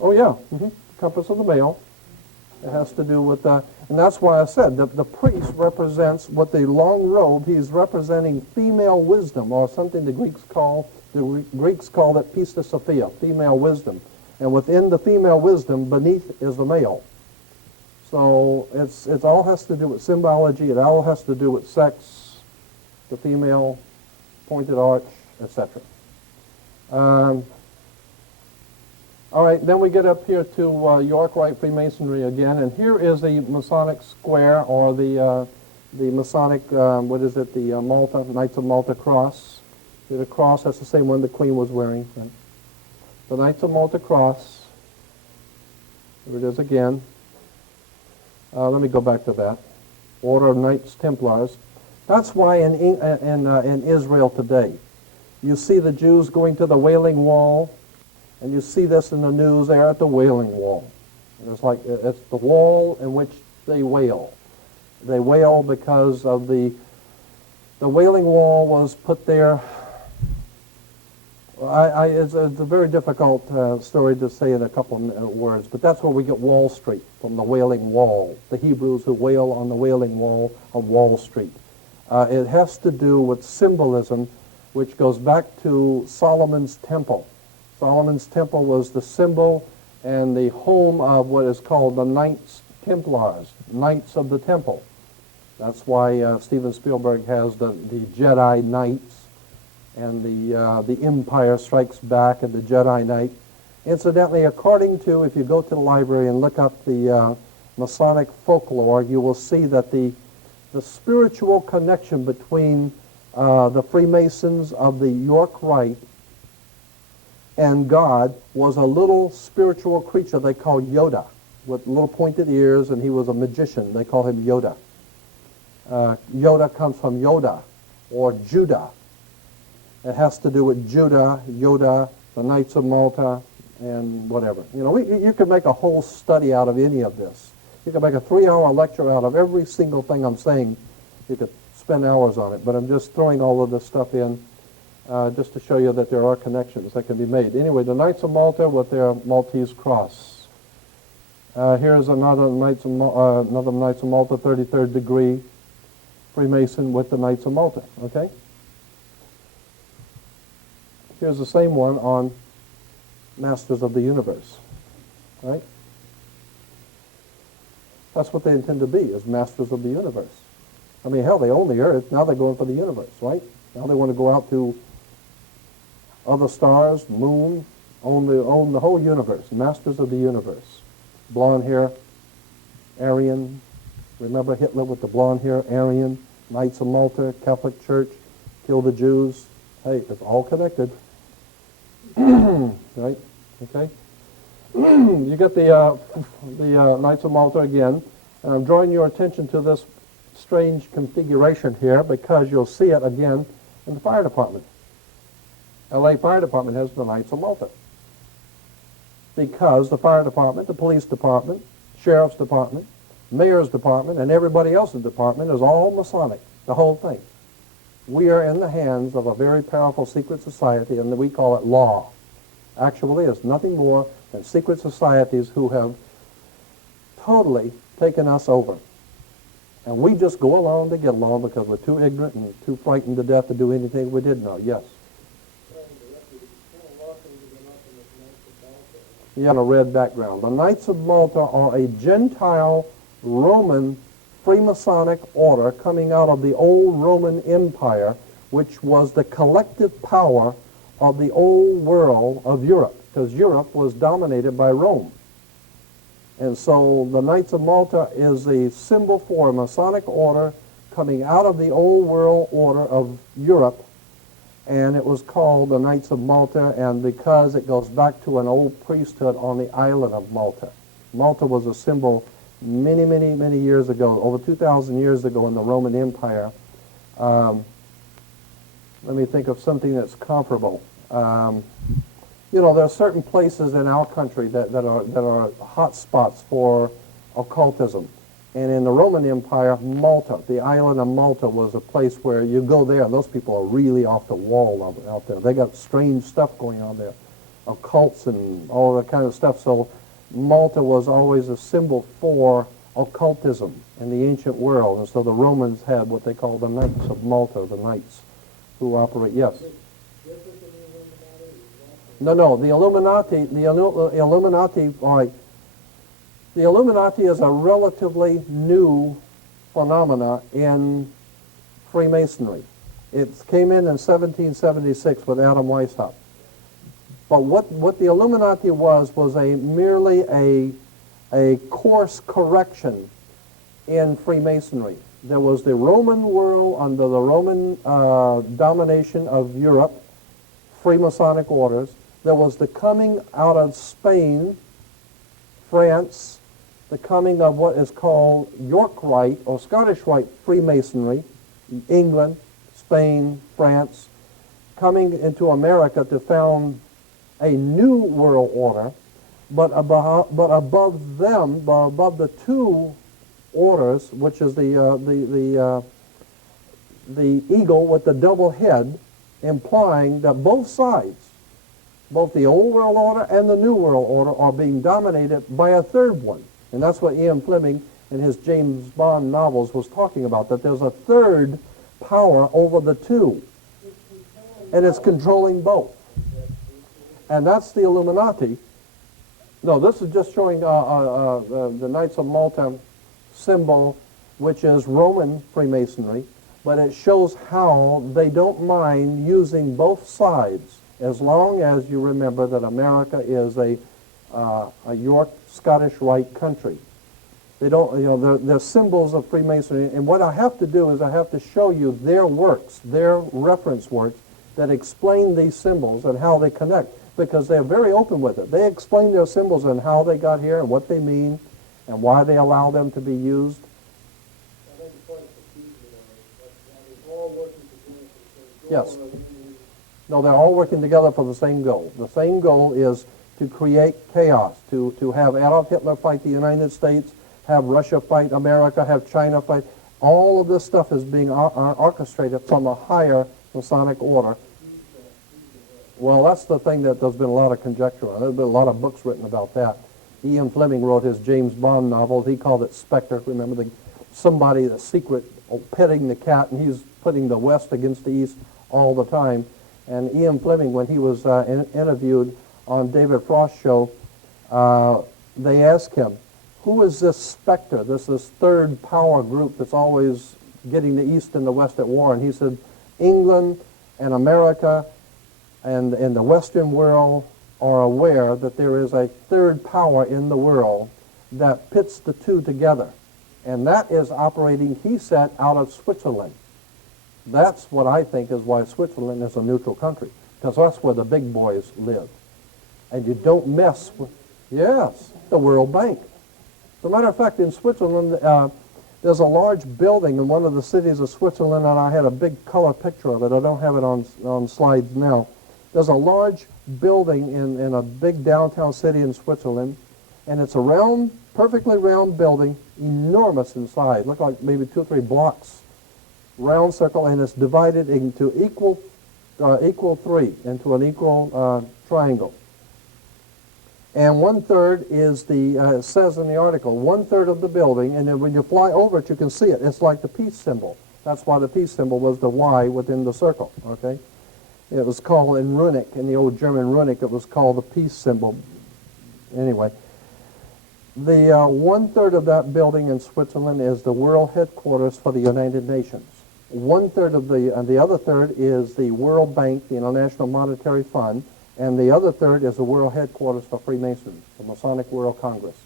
Oh, yeah. Compass of the male. It has to do with that. And that's why I said the priest represents, with the long robe, he's representing female wisdom, or something the Greeks call that Pistis Sophia, female wisdom. And within the female wisdom, beneath is the male. So it all has to do with symbology. It all has to do with sex, the female, pointed arch, etc. All right, then we get up here to York Rite Freemasonry again, and here is the Masonic square, or the Masonic, the Malta, Knights of Malta cross. See the cross, that's the same one the Queen was wearing. Right? The Knights of Malta cross. Here it is again. Let me go back to that. Order of Knights Templars. That's why in Israel today, you see the Jews going to the Wailing Wall, and you see this in the news. They're at the Wailing Wall. And it's the wall in which they wail. They wail because of the Wailing Wall was put there. It's a very difficult story to say in a couple of words, but that's where we get Wall Street, from the Wailing Wall, the Hebrews who wail on the Wailing Wall of Wall Street. It has to do with symbolism, which goes back to Solomon's temple. Solomon's temple was the symbol and the home of what is called the Knights Templars, Knights of the Temple. That's why Steven Spielberg has the Jedi Knights, and the Empire Strikes Back and the Jedi Knight. Incidentally, according to, if you go to the library and look up the Masonic folklore, you will see that the spiritual connection between the Freemasons of the York Rite and God was a little spiritual creature they called Yoda, with little pointed ears, and he was a magician. They call him Yoda. Yoda comes from Yoda, or Judah. It has to do with Judah, Yoda, the Knights of Malta, and whatever. You know, you could make a whole study out of any of this. You could make a 3-hour lecture out of every single thing I'm saying. You could spend hours on it, but I'm just throwing all of this stuff in just to show you that there are connections that can be made. Anyway, the Knights of Malta with their Maltese cross. Here's another Knights of Malta, 33rd degree Freemason with the Knights of Malta. Okay. Here's the same one on Masters of the Universe. Right. That's what they intend to be, is Masters of the Universe. I mean, hell, they own the Earth. Now they're going for the universe, right? Now they want to go out to other stars, moon, own the whole universe. Masters of the Universe. Blonde hair, Aryan. Remember Hitler with the blonde hair, Aryan, Knights of Malta, Catholic Church, kill the Jews. Hey, it's all connected. Right? Okay? You get the Knights of Malta again. And I'm drawing your attention to this strange configuration here because you'll see it again in the fire department. LA Fire Department has the Knights of Malta. Because the fire department, the police department, sheriff's department, mayor's department, and everybody else's department is all Masonic, the whole thing. We are in the hands of a very powerful secret society, and we call it law. Actually, it's nothing more than secret societies who have totally taken us over. And we just go along to get along because we're too ignorant and too frightened to death to do anything we didn't know. Yes? Yeah, on a red background. The Knights of Malta are a Gentile Roman Freemasonic order coming out of the old Roman Empire, which was the collective power of the old world of Europe, because Europe was dominated by Rome. And so the Knights of Malta is a symbol for a Masonic order coming out of the old world order of Europe, and it was called the Knights of Malta, and because it goes back to an old priesthood on the island of Malta. Malta was a symbol many, many, many years ago, over 2,000 years ago in the Roman Empire. Let me think of something that's comparable. You know, there are certain places in our country that are hot spots for occultism. And in the Roman Empire, Malta, the island of Malta, was a place where you go there, and those people are really off the wall out there. They got strange stuff going on there, occults and all that kind of stuff. So Malta was always a symbol for occultism in the ancient world. And so the Romans had what they called the Knights of Malta, the knights who operate. Yes? No, the Illuminati, all right. The Illuminati is a relatively new phenomena in Freemasonry. It came in 1776 with Adam Weishaupt. But what the Illuminati was merely a course correction in Freemasonry. There was the Roman world under the Roman domination of Europe, Freemasonic orders. There was the coming out of Spain, France, the coming of what is called York Rite or Scottish Rite Freemasonry, England, Spain, France, coming into America to found a new world order, but above them, above the two orders, which is the eagle with the double head, implying that both sides, both the old world order and the new world order, are being dominated by a third one. And that's what Ian Fleming in his James Bond novels was talking about, that there's a third power over the two, and it's controlling both. And that's the Illuminati. No, this is just showing the Knights of Malta symbol, which is Roman Freemasonry, but it shows how they don't mind using both sides, as long as you remember that America is a York Scottish Rite country. They don't, you know, they're symbols of Freemasonry, and what I have to do is I have to show you their works, their reference works that explain these symbols and how they connect, because they're very open with it. They explain their symbols and how they got here and what they mean and why they allow them to be used. Yes. No, they're all working together for the same goal. The same goal is to create chaos, to have Adolf Hitler fight the United States, have Russia fight America, have China fight. All of this stuff is being orchestrated from a higher Masonic order. Well, that's the thing that there's been a lot of conjecture on. There's been a lot of books written about that. Ian Fleming wrote his James Bond novel. He called it Spectre. Remember, somebody, the secret, petting the cat, and he's putting the West against the East all the time. And Ian Fleming, when he was interviewed on David Frost's show, they asked him, who is this Spectre, this third power group that's always getting the East and the West at war? And he said, England and America and the Western world are aware that there is a third power in the world that pits the two together. And that is operating, he said, out of Switzerland. That's what I think is why Switzerland is a neutral country, because that's where the big boys live. And you don't mess with, yes, the World Bank. As a matter of fact, in Switzerland, there's a large building in one of the cities of Switzerland, and I had a big color picture of it. I don't have it on slides now. There's a large building in a big downtown city in Switzerland, and it's a round, perfectly round building, enormous in size, look like maybe 2 or 3 blocks, round circle, and it's divided into equal three, into an equal triangle. And 1/3 is it says in the article, 1/3 of the building, and then when you fly over it, you can see it. It's like the peace symbol. That's why the peace symbol was the Y within the circle, okay? It was called in runic, in the old German runic, it was called the peace symbol. Anyway, the 1/3 of that building in Switzerland is the world headquarters for the United Nations. 1/3 of the other third is the World Bank, the International Monetary Fund, and the other third is the world headquarters for Freemasons, the Masonic World Congress.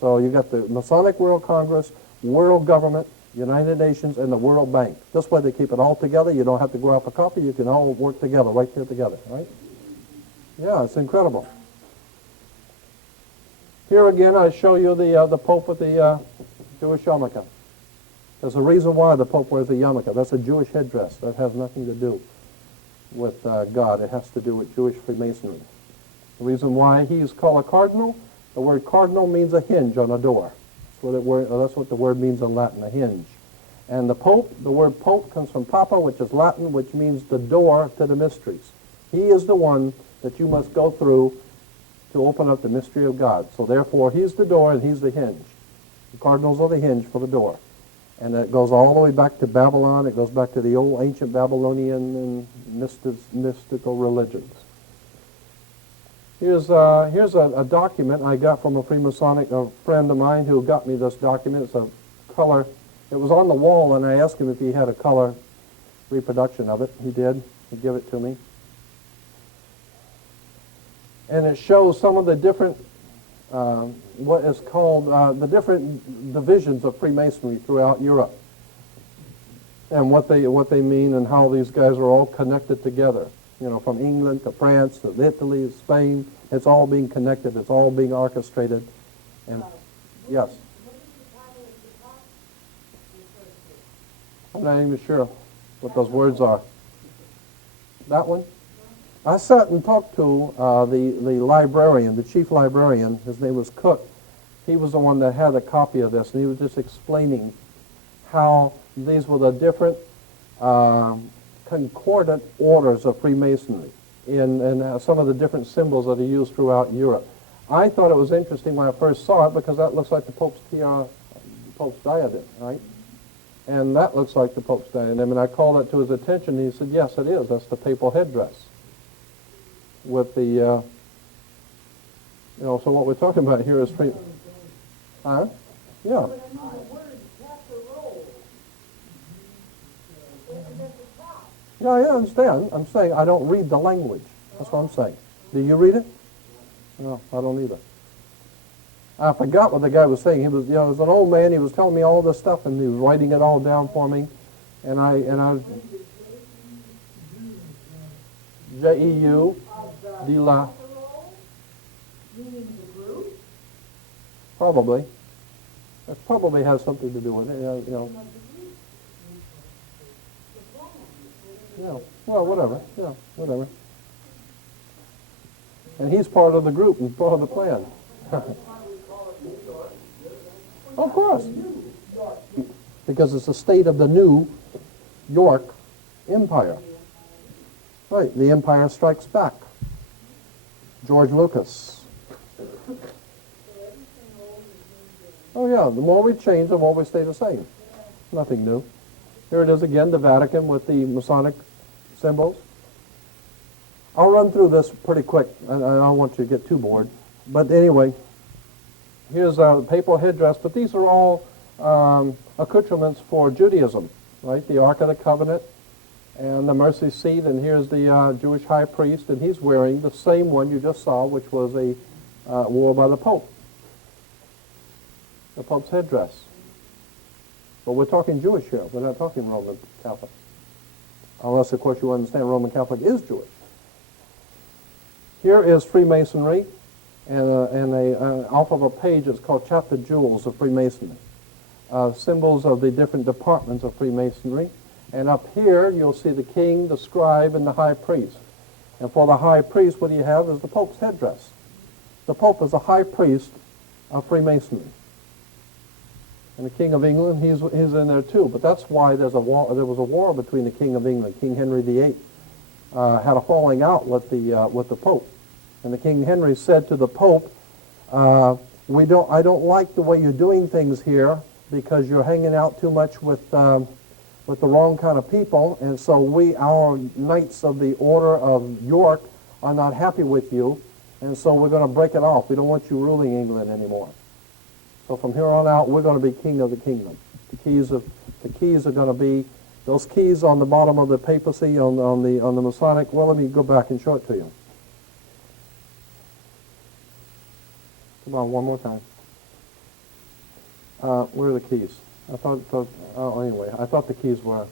So you got the Masonic World Congress, World Government, United Nations, and the World Bank. This way they keep it all together. You don't have to go out for coffee. You can all work together, right there together, right? Yeah, it's incredible. Here again, I show you the Pope with the Jewish yarmulke. There's a reason why the Pope wears a yarmulke. That's a Jewish headdress. That has nothing to do with God. It has to do with Jewish Freemasonry. The reason why he is called a cardinal, the word cardinal means a hinge on a door. That's what the word means in Latin, a hinge. And the Pope, the word Pope comes from Papa, which is Latin, which means the door to the mysteries. He is the one that you must go through to open up the mystery of God. So therefore, he's the door and he's the hinge. The cardinals are the hinge for the door. And it goes all the way back to Babylon. It goes back to the old ancient Babylonian and mystical religions. Here's a document I got from a Freemasonic friend of mine who got me this document. It's a color. It was on the wall, and I asked him if he had a color reproduction of it. He did. He gave it to me. And it shows some of the different, what is called, the different divisions of Freemasonry throughout Europe. And what they mean and how these guys are all connected together. You know, from England to France to Italy, Spain, it's all being connected. It's all being orchestrated. And yes, I'm not even sure what those words are. That one? I sat and talked to the librarian, the chief librarian. His name was Cook, he was the one that had a copy of this, and he was just explaining how these were the different concordant orders of Freemasonry and some of the different symbols that are used throughout Europe. I thought it was interesting when I first saw it because that looks like the Pope's tiara, Pope's diadem, right? And that looks like the Pope's diadem, and I called that to his attention, and he said, yes, it is. That's the papal headdress. With the, so what we're talking about here is free... Huh? Yeah. Yeah, I understand. I'm saying I don't read the language. That's what I'm saying. Do you read it? No, I don't either. I forgot what the guy was saying. He was, he was an old man. He was telling me all this stuff, and he was writing it all down for me. And I J-E-U, de la. Probably. That probably has something to do with it. Yeah. Well, whatever. Yeah, whatever. And he's part of the group and part of the plan. Of course. Because it's the state of the New York Empire. Right, the Empire Strikes Back. George Lucas. Oh yeah, the more we change, the more we stay the same. Nothing new. Here it is again, the Vatican with the Masonic symbols. I'll run through this pretty quick. I don't want you to get too bored. But anyway, here's the papal headdress, but these are all accoutrements for Judaism, right? The Ark of the Covenant and the mercy seat, and here's the Jewish high priest, and he's wearing the same one you just saw, which was wore by the Pope. The Pope's headdress. But we're talking Jewish here. We're not talking Roman Catholic. Unless, of course, you understand Roman Catholic is Jewish. Here is Freemasonry, and off of a page it's called Chapter Jewels of Freemasonry. Symbols of the different departments of Freemasonry. And up here you'll see the king, the scribe, and the high priest. And for the high priest, what do you have is the Pope's headdress. The Pope is the high priest of Freemasonry. And the King of England, he's in there too. But that's why there was a war between the King of England, King Henry VIII, had a falling out with the Pope. And the King Henry said to the Pope, I don't like the way you're doing things here because you're hanging out too much with the wrong kind of people, and so our Knights of the Order of York are not happy with you, and so we're going to break it off. We don't want you ruling England anymore. So from here on out, we're going to be king of the kingdom. The keys are going to be those keys on the bottom of the papacy on the Masonic. Well, let me go back and show it to you. Come on, one more time. Where are the keys? I thought the keys were,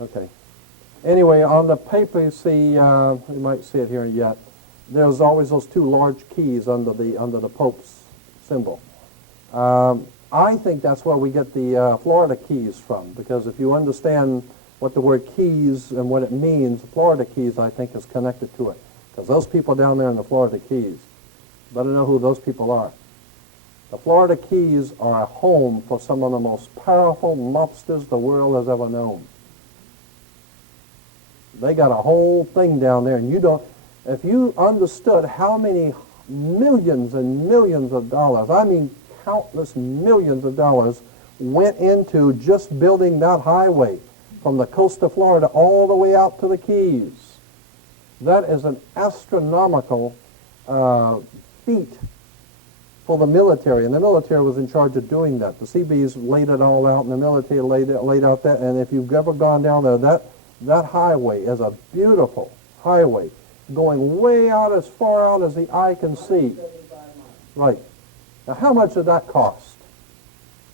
okay. Anyway, on the papacy, you might see it here yet, there's always those two large keys under the Pope's symbol. I think that's where we get the Florida keys from, because if you understand what the word keys and what it means, Florida keys, I think, is connected to it. Because those people down there in the Florida Keys, better know who those people are. The Florida Keys are a home for some of the most powerful mobsters the world has ever known. They got a whole thing down there, and if you understood how many millions and millions of dollars, I mean countless millions of dollars, went into just building that highway from the coast of Florida all the way out to the Keys. That is an astronomical feat for the military, and the military was in charge of doing that. The Seabees laid it all out, and the military laid out that, and if you've ever gone down there, that highway is a beautiful highway going way out, as far out as the eye can see. Right. Now, how much did that cost?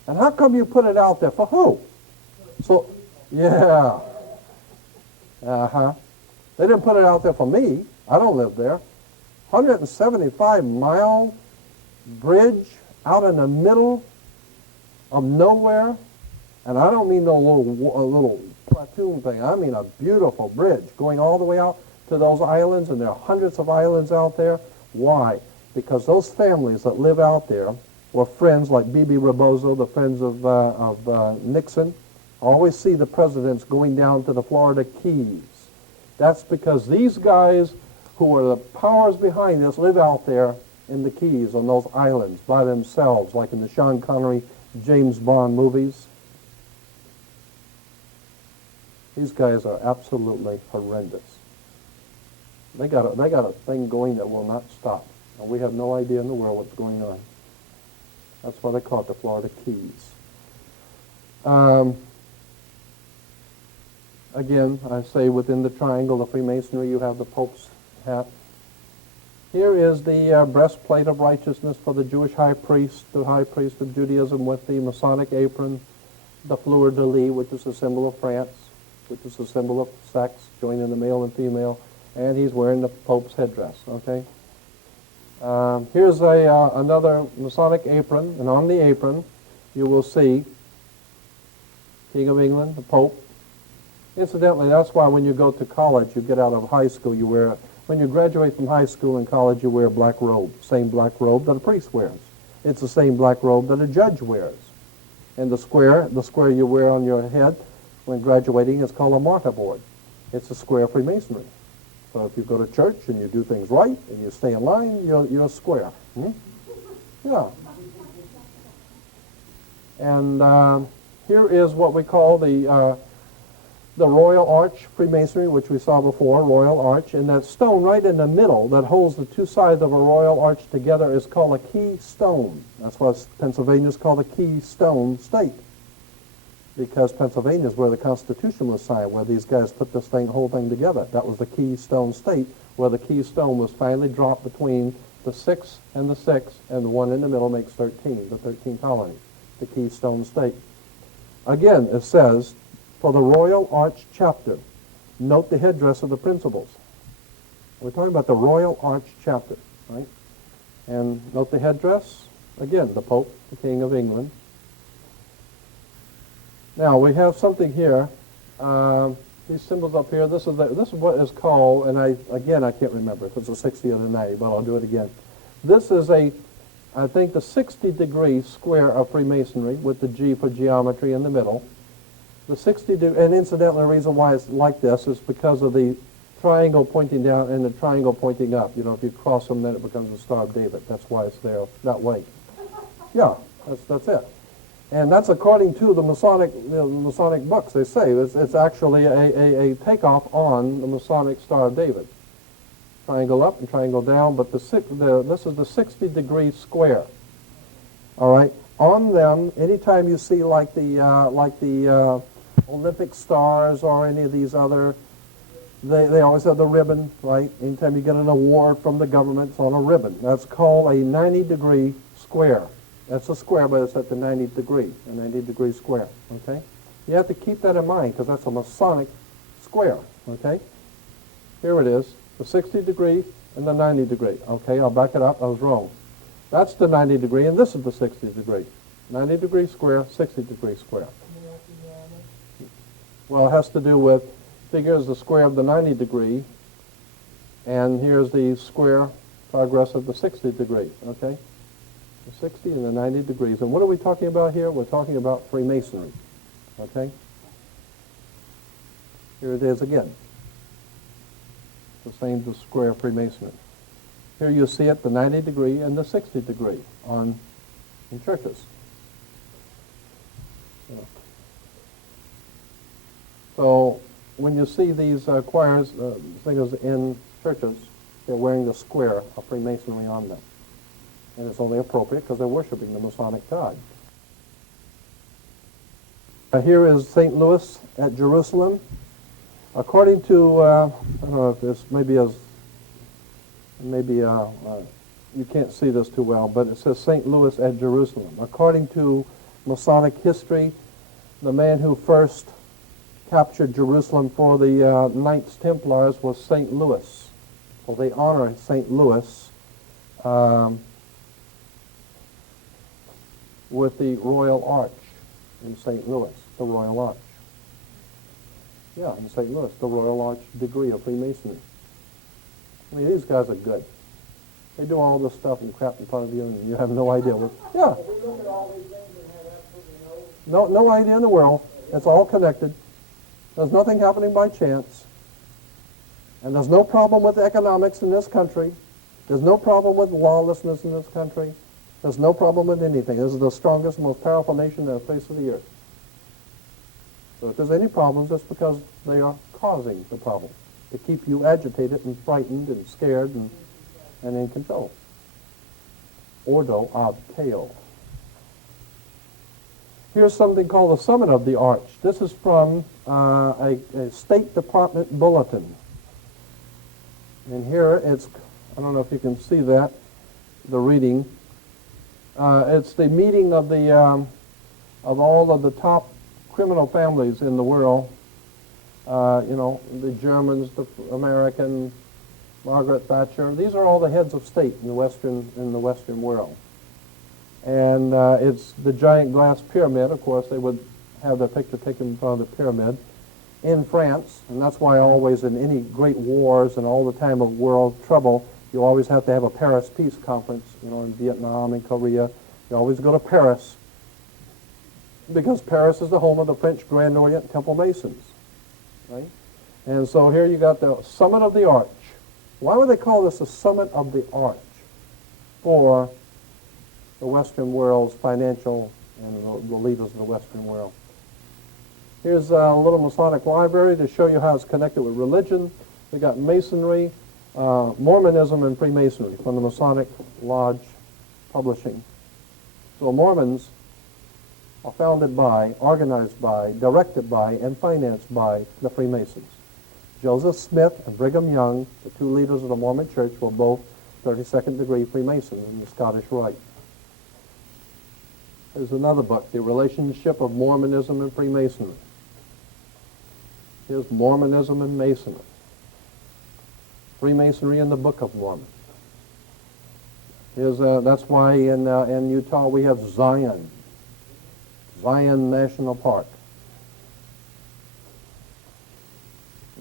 And how come you put it out there? For who? So, yeah. Uh-huh. They didn't put it out there for me. I don't live there. 175-mile bridge out in the middle of nowhere. And I don't mean no little platoon thing. I mean a beautiful bridge going all the way out to those islands, and there are hundreds of islands out there. Why? Because those families that live out there or friends like B.B. Rebozo, the friends of Nixon, always see the presidents going down to the Florida Keys. That's because these guys who are the powers behind this live out there in the Keys on those islands by themselves, like in the Sean Connery, James Bond movies. These guys are absolutely horrendous. They got a thing going that will not stop, and we have no idea in the world what's going on. That's why they call it the Florida Keys. Again, I say within the triangle of Freemasonry, you have the Pope's hat. Here is the breastplate of righteousness for the Jewish high priest, the high priest of Judaism, with the Masonic apron, the fleur-de-lis, which is a symbol of France, which is a symbol of sex, joining the male and female, and he's wearing the Pope's headdress, okay? Here's another Masonic apron, and on the apron you will see King of England, the Pope. Incidentally, that's why when you go to college, you get out of high school, you wear, when you graduate from high school and college, you wear a black robe, same black robe that a priest wears. It's the same black robe that a judge wears. And the square you wear on your head when graduating is called a martyr board. It's a square of Freemasonry. So if you go to church and you do things right and you stay in line, you're square. Yeah. And here is what we call the Royal Arch Freemasonry, which we saw before, Royal Arch. And that stone right in the middle that holds the two sides of a Royal Arch together is called a keystone. That's why Pennsylvania is called a keystone state, because Pennsylvania is where the Constitution was signed, where these guys put this whole thing together. That was the keystone state, where the keystone was finally dropped between the 6 and the 6, and the one in the middle makes 13, the 13 colonies, the keystone state. Again, it says, for the Royal Arch chapter, note the headdress of the principals. We're talking about the Royal Arch chapter, right? And note the headdress, again, the Pope, the King of England. Now, we have something here, these symbols up here, this is what is called, and I can't remember if it's a 60 or the 90, but I'll do it again. This is I think the 60-degree square of Freemasonry with the G for geometry in the middle. The 60-degree, and incidentally, the reason why it's like this is because of the triangle pointing down and the triangle pointing up. You know, if you cross them, then it becomes the Star of David. That's why it's there that way. Yeah, that's it. And that's according to the Masonic books. They say it's actually a takeoff on the Masonic Star of David. Triangle up and triangle down, but this is the 60-degree square. All right. On them, anytime you see like the Olympic stars or any of these other, they always have the ribbon, right? Anytime you get an award from the government, it's on a ribbon. That's called a 90-degree square. That's a square, but it's at the 90th degree, a 90-degree square, okay? You have to keep that in mind because that's a Masonic square, okay? Here it is, the 60-degree and the 90-degree. Okay, I'll back it up. I was wrong. That's the 90-degree, and this is the 60-degree. 90-degree square, 60-degree square. Well, it has to do with, figures the square of the 90-degree, and here's the square progress of the 60-degree, okay? The 60 and the 90 degrees. And what are we talking about here? We're talking about Freemasonry, okay? Here it is again. The same square of Freemasonry. Here you see it, the 90 degree and the 60 degree in churches. Yeah. So when you see these choirs, singers in churches, they're wearing the square of Freemasonry on them. And it's only appropriate because they're worshiping the Masonic God. Here is St. Louis at Jerusalem. According to, I don't know if this you can't see this too well, but it says St. Louis at Jerusalem. According to Masonic history, the man who first captured Jerusalem for the Knights Templars was St. Louis. So they honor St. Louis with the Royal Arch in St. Louis, the Royal Arch. Yeah, in St. Louis, the Royal Arch degree of Freemasonry. I mean, these guys are good. They do all this stuff and crap in front of you, and you have no idea what. Yeah. We look at all these things and have absolutely No idea in the world. It's all connected. There's nothing happening by chance. And there's no problem with economics in this country. There's no problem with lawlessness in this country. There's no problem with anything. This is the strongest, most powerful nation on the face of the earth. So if there's any problems, it's because they are causing the problem to keep you agitated and frightened and scared and in control. Ordo ab teo. Here's something called the Summit of the Arch. This is from a State Department bulletin. And here it's, I don't know if you can see that, the reading. It's the meeting of the of all of the top criminal families in the world. The Germans, the American, Margaret Thatcher. These are all the heads of state in the Western world. And it's the giant glass pyramid. Of course, they would have the picture taken in front of the pyramid in France, and that's why always in any great wars and all the time of world trouble, you always have to have a Paris Peace Conference. In Vietnam and Korea, you always go to Paris because Paris is the home of the French Grand Orient Temple Masons, right? And so here you got the Summit of the Arch. Why would they call this the Summit of the Arch? For the Western world's financial and the leaders of the Western world. Here's a little Masonic library to show you how it's connected with religion. We got Masonry, Mormonism, and Freemasonry from the Masonic Lodge Publishing. So Mormons are founded by, organized by, directed by, and financed by the Freemasons. Joseph Smith and Brigham Young, the two leaders of the Mormon Church, were both 32nd degree Freemasons in the Scottish Rite. There's another book, The Relationship of Mormonism and Freemasonry. Here's Mormonism and Masonry. Freemasonry in the Book of Mormon. That's why in Utah we have Zion National Park.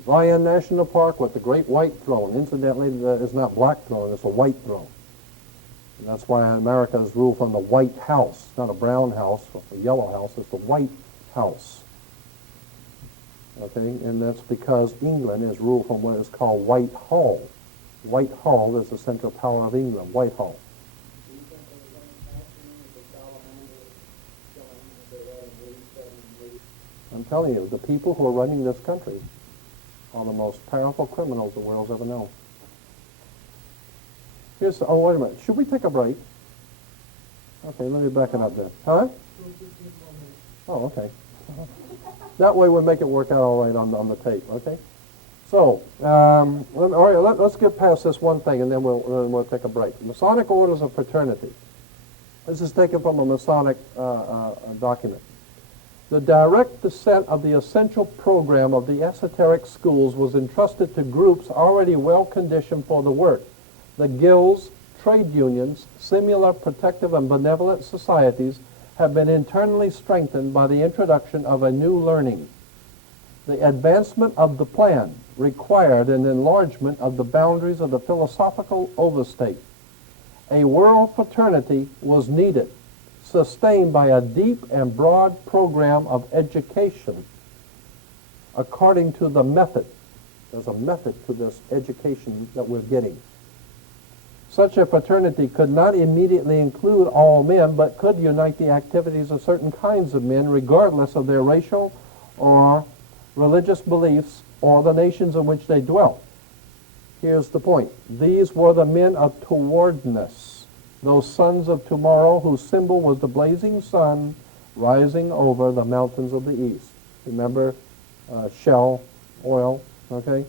Zion National Park with the great white throne. Incidentally, it's not black throne, it's a white throne. And that's why America is ruled from the White House, not a brown house, or a yellow house, it's the White House. Okay, and that's because England is ruled from what is called Whitehall. Whitehall is the central power of England, Whitehall. I'm telling you, the people who are running this country are the most powerful criminals the world's ever known. Oh, wait a minute. Should we take a break? Okay, let me back it up then. Huh? Oh, okay. That way we'll make it work out all right on the tape, okay? So, all right, let's get past this one thing and then we'll take a break. Masonic Orders of Fraternity. This is taken from a Masonic document. The direct descent of the essential program of the esoteric schools was entrusted to groups already well conditioned for the work. The guilds, trade unions, similar protective and benevolent societies have been internally strengthened by the introduction of a new learning. The advancement of the plan required an enlargement of the boundaries of the philosophical overstate. A world fraternity was needed, sustained by a deep and broad program of education according to the method. There's a method to this education that we're getting. Such a fraternity could not immediately include all men, but could unite the activities of certain kinds of men, regardless of their racial or religious beliefs or the nations in which they dwelt. Here's the point. These were the men of towardness, those sons of tomorrow whose symbol was the blazing sun rising over the mountains of the east. Remember Shell oil, okay?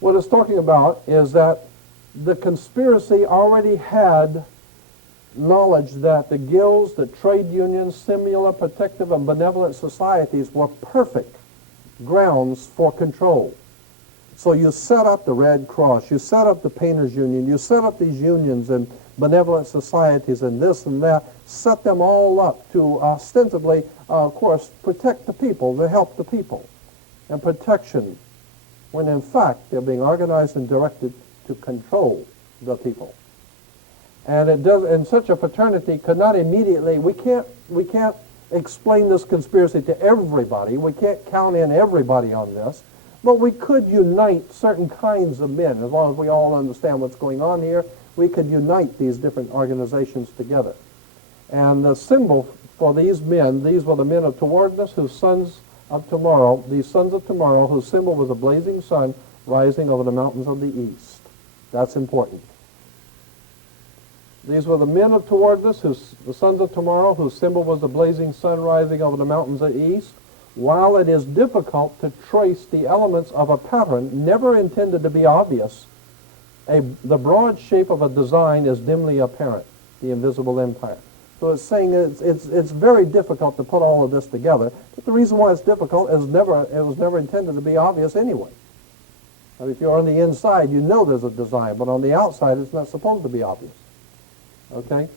What it's talking about is that the conspiracy already had knowledge that the guilds, the trade unions, similar protective and benevolent societies were perfect grounds for control. So you set up the Red Cross, you set up the Painters Union, you set up these unions and benevolent societies and this and that, set them all up to ostensibly, of course, protect the people, to help the people, and protection, when in fact they're being organized and directed to control the people. And it does, and such a fraternity could not immediately, we can't explain this conspiracy to everybody. We can't count in everybody on this. But we could unite certain kinds of men. As long as we all understand what's going on here, we could unite these different organizations together. And the symbol for these men, these were the men of towardness, whose sons of tomorrow, these sons of tomorrow, whose symbol was a blazing sun rising over the mountains of the east. That's important. These were the men of towardness, the sons of tomorrow, whose symbol was the blazing sun rising over the mountains of the east. While it is difficult to trace the elements of a pattern never intended to be obvious, the broad shape of a design is dimly apparent, the invisible empire. So it's saying it's very difficult to put all of this together. But the reason why it's difficult is it was never intended to be obvious anyway. I mean, if you're on the inside, you know there's a design, but on the outside, it's not supposed to be obvious. Okay?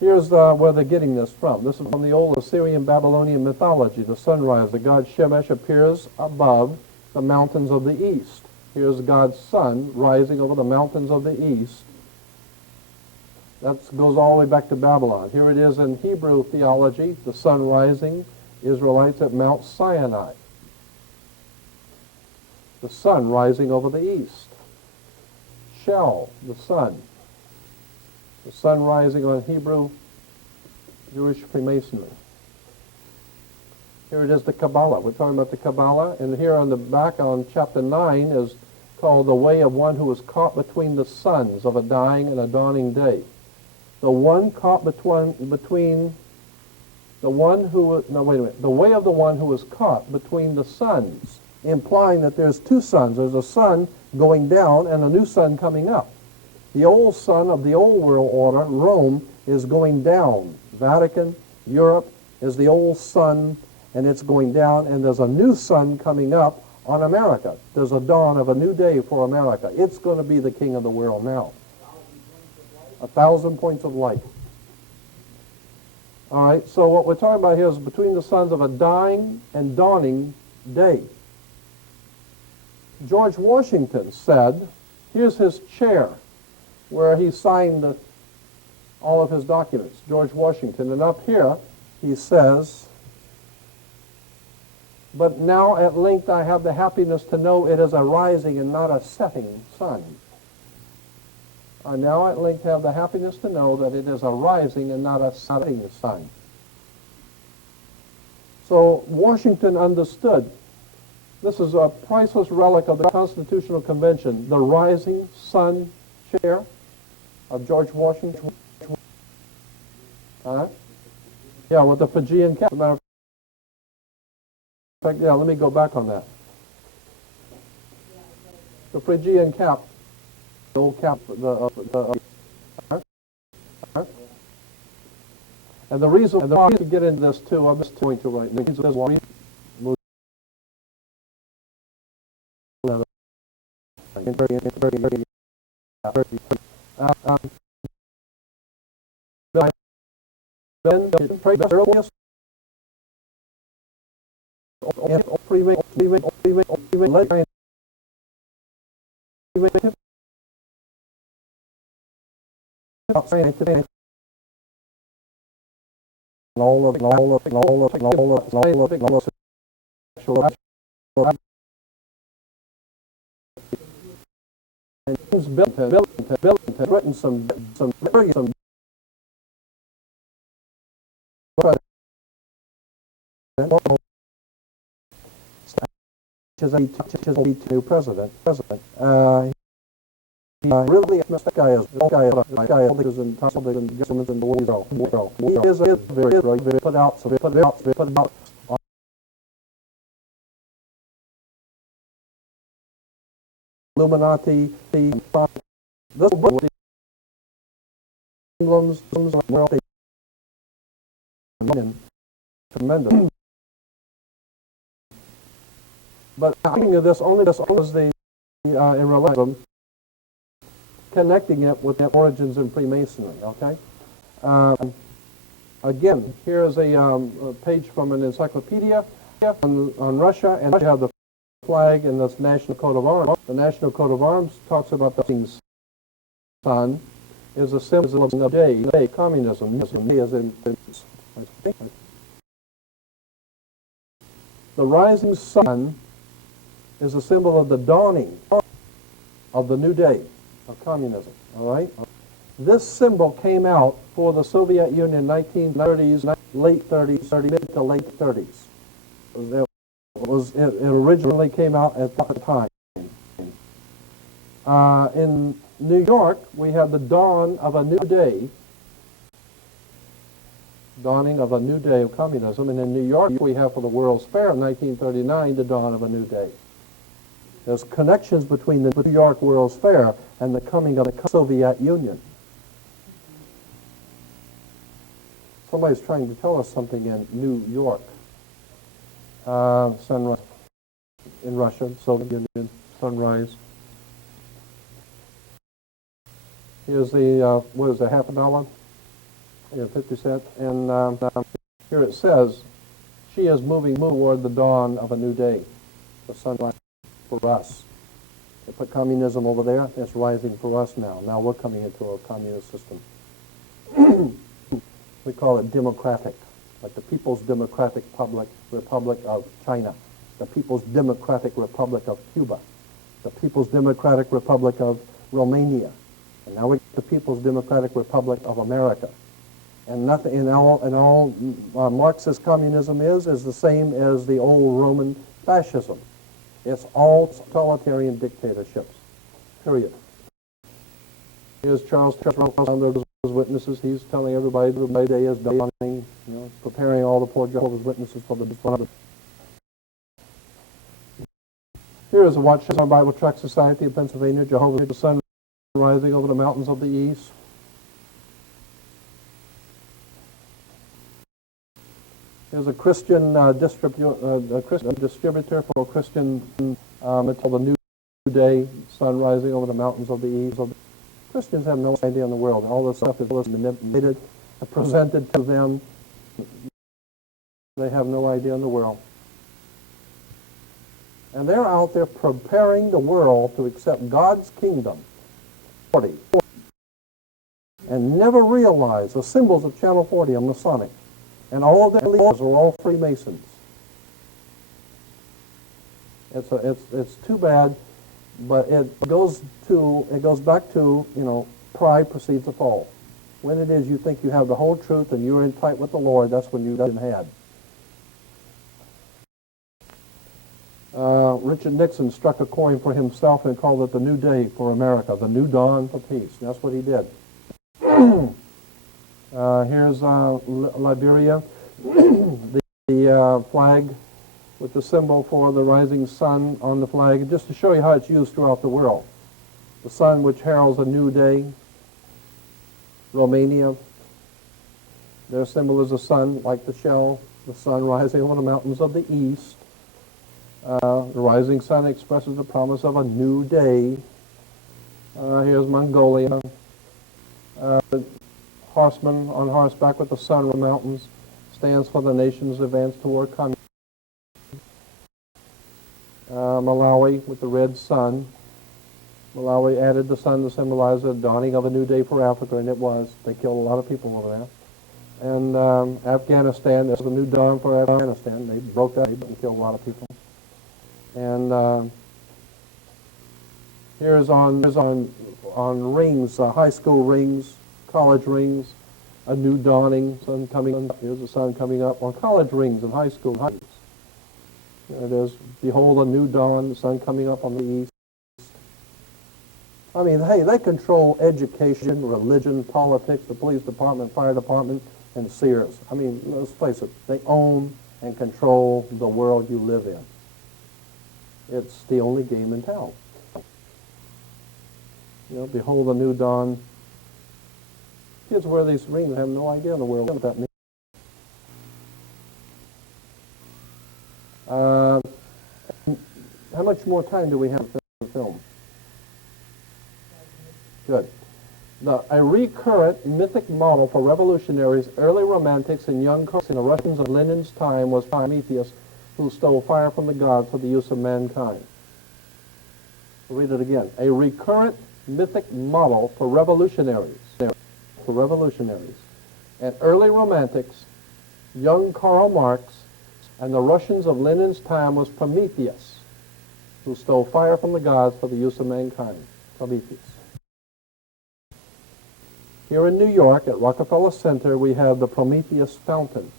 Here's where they're getting this from. This is from the old Assyrian Babylonian mythology. The sunrise, the god Shemesh appears above the mountains of the east. Here's God's sun rising over the mountains of the east. That goes all the way back to Babylon. Here it is in Hebrew theology, the sun rising, Israelites at Mount Sinai. The sun rising over the east. Shell, the sun. The sun rising on Hebrew Jewish Freemasonry. Here it is, the Kabbalah. We're talking about the Kabbalah, and here on the back on chapter 9 is called the way of one who was caught between the suns of a dying and a dawning day. The one caught between the one who, no, wait a minute, the way of the one who was caught between the suns, implying that there's two suns. There's a sun going down and a new sun coming up. The old sun of the old world order, Rome, is going down. Vatican, Europe, is the old sun, and it's going down, and there's a new sun coming up on America. There's a dawn of a new day for America. It's going to be the king of the world now. 1,000 points of light. All right, so what we're talking about here is between the suns of a dying and dawning day. George Washington said, here's his chair where he signed all of his documents, George Washington. And up here he says, but now at length I have the happiness to know it is a rising and not a setting sun. I now at length have the happiness to know that it is a rising and not a setting sun. So Washington understood. This is a priceless relic of the Constitutional Convention, the rising sun chair of George Washington. Yeah, with the Fijian cap. As a matter of fact, yeah, let me go back on that. The Phrygian cap, the old cap, and the reason why I get into this too, I'm just going to right now. And James Billington written some new president. He really this guy is in government in the world. He is very put out Illuminati, this emblems world tremendous. But thinking of this only was the in relativism, connecting it with the origins in Freemasonry. Okay. Again, here is a page from an encyclopedia on Russia, and you have the flag and the national coat of arms. The national coat of arms talks about the rising sun is a symbol of day, communism. The rising sun is a symbol of the dawning of the new day of communism. All right. This symbol came out for the Soviet Union in 1930s, late 30s, mid to late 30s. It originally came out at that time. In New York, we have the dawn of a new day, dawning of a new day of communism. And in New York, we have for the World's Fair of 1939, the dawn of a new day. There's connections between the New York World's Fair and the coming of the Soviet Union. Somebody's trying to tell us something in New York. Sunrise in Russia, Soviet Union, sunrise. Here's the, what is it, half a dollar? Yeah, 50 cents. And here it says, she is moving toward the dawn of a new day, the sunrise for us. They put communism over there, it's rising for us now. Now we're coming into a communist system. We call it democratic, like the People's Democratic Republic of China, the People's Democratic Republic of Cuba, the People's Democratic Republic of Romania, and now we get the People's Democratic Republic of America. And nothing, and all Marxist communism is the same as the old Roman fascism. It's all totalitarian dictatorships, period. Here's Charles Russell, his witnesses. He's telling everybody the day is dawning, preparing all the poor Jehovah's Witnesses for the flood. Here is a Watchtower Bible Tract Society of Pennsylvania, Jehovah's Witness, the sun rising over the mountains of the east. Here's a Christian distributor for Christian until the new day, sun rising over the mountains of the east. Christians have no idea in the world. All this stuff is manipulated, presented to them. They have no idea in the world. And they're out there preparing the world to accept God's kingdom. And never realize the symbols of Channel 40 are Masonic. And all of their leaders are all Freemasons. It's too bad, but it goes back to, pride precedes a fall. When it is you think you have the whole truth and you're in tight with the Lord, that's when you didn't had. Richard Nixon struck a coin for himself and called it the new day for America, the new dawn for peace. That's what he did. Here's Liberia, the flag with the symbol for the rising sun on the flag, just to show you how it's used throughout the world. The sun which heralds a new day. Romania, their symbol is the sun, like the shell, the sun rising over the mountains of the east. The rising sun expresses the promise of a new day. Here's Mongolia. Horseman on horseback with the sun on the mountains stands for the nation's advance toward communism. Malawi with the red sun. Malawi added the sun to symbolize the dawning of a new day for Africa, and it was. They killed a lot of people over there. And Afghanistan, there's a new dawn for Afghanistan. They broke that and killed a lot of people. And here's on rings, high school rings, college rings, a new dawning, sun coming up. Here's the sun coming up on college rings and high school rings. There it is. Behold a new dawn, the sun coming up on the east. I mean, hey, they control education, religion, politics, the police department, fire department, and Sears. I mean, let's face it, they own and control the world you live in. It's the only game in town. Behold a new dawn. Kids wear these rings and have no idea in the world what that means. How much more time do we have for the film? Good. A recurrent mythic model for revolutionaries, early romantics, and young in the Russians of Lenin's time was Prometheus, who stole fire from the gods for the use of mankind. I'll read it again. A recurrent mythic model for revolutionaries. And early romantics, young Karl Marx, and the Russians of Lenin's time was Prometheus, who stole fire from the gods for the use of mankind. Prometheus. Here in New York, at Rockefeller Center, we have the Prometheus Fountain,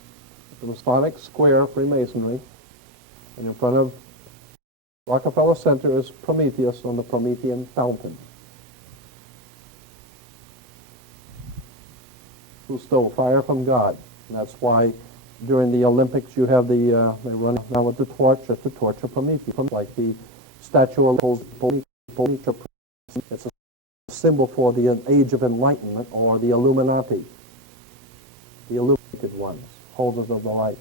the Masonic Square Freemasonry, and in front of Rockefeller Center is Prometheus on the Promethean Fountain, who stole fire from God. And that's why during the Olympics you have they run now with the torch, at the torch of Prometheus, like the statue of Prometheus. It's a symbol for the age of enlightenment, or the Illuminati, the illuminated ones, holders of the light.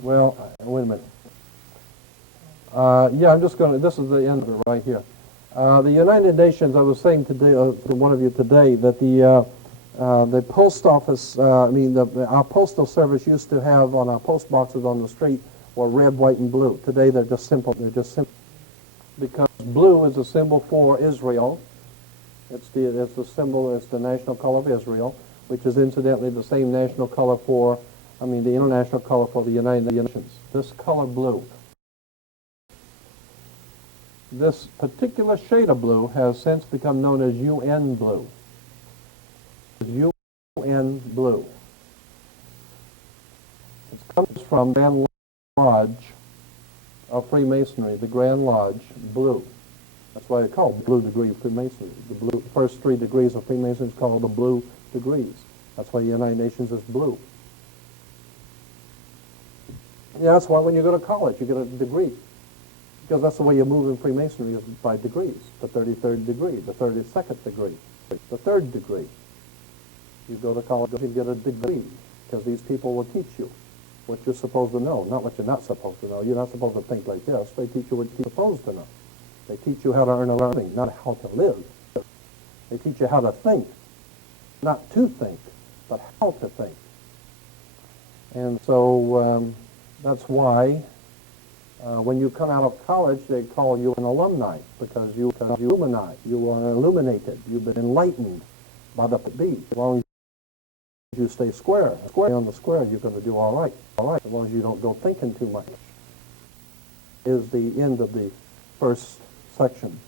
Well, wait a minute. Yeah, I'm just going to, this is the end of it right here. The United Nations, I was saying today to one of you today that the post office, our postal service used to have on our post boxes on the street were red, white, and blue. Today they're just simple. Because blue is a symbol for Israel. It's the symbol. It's the national color of Israel, which is incidentally the same national color for, the international color for the United Nations. This color blue. This particular shade of blue has since become known as UN blue. UN blue. It comes from the Grand Lodge of Freemasonry, the Grand Lodge blue. That's why it's called blue degree of Freemasonry. The first 3 degrees of Freemasonry is called the blue degrees. That's why the United Nations is blue. Yeah, that's why when you go to college, you get a degree. Because that's the way you move in Freemasonry, is by degrees. The 33rd degree, the 32nd degree, the 3rd degree. You go to college and get a degree, because these people will teach you what you're supposed to know, not what you're not supposed to know. You're not supposed to think like this. They teach you what you're supposed to know. They teach you how to earn a living, not how to live. They teach you how to think, not to think, but how to think. And so that's why when you come out of college, they call you an alumni, because you are illuminated. You've been enlightened by the beat. As long as you stay square on the square, you're going to do all right. As long as you don't go thinking too much. Is the end of the first section.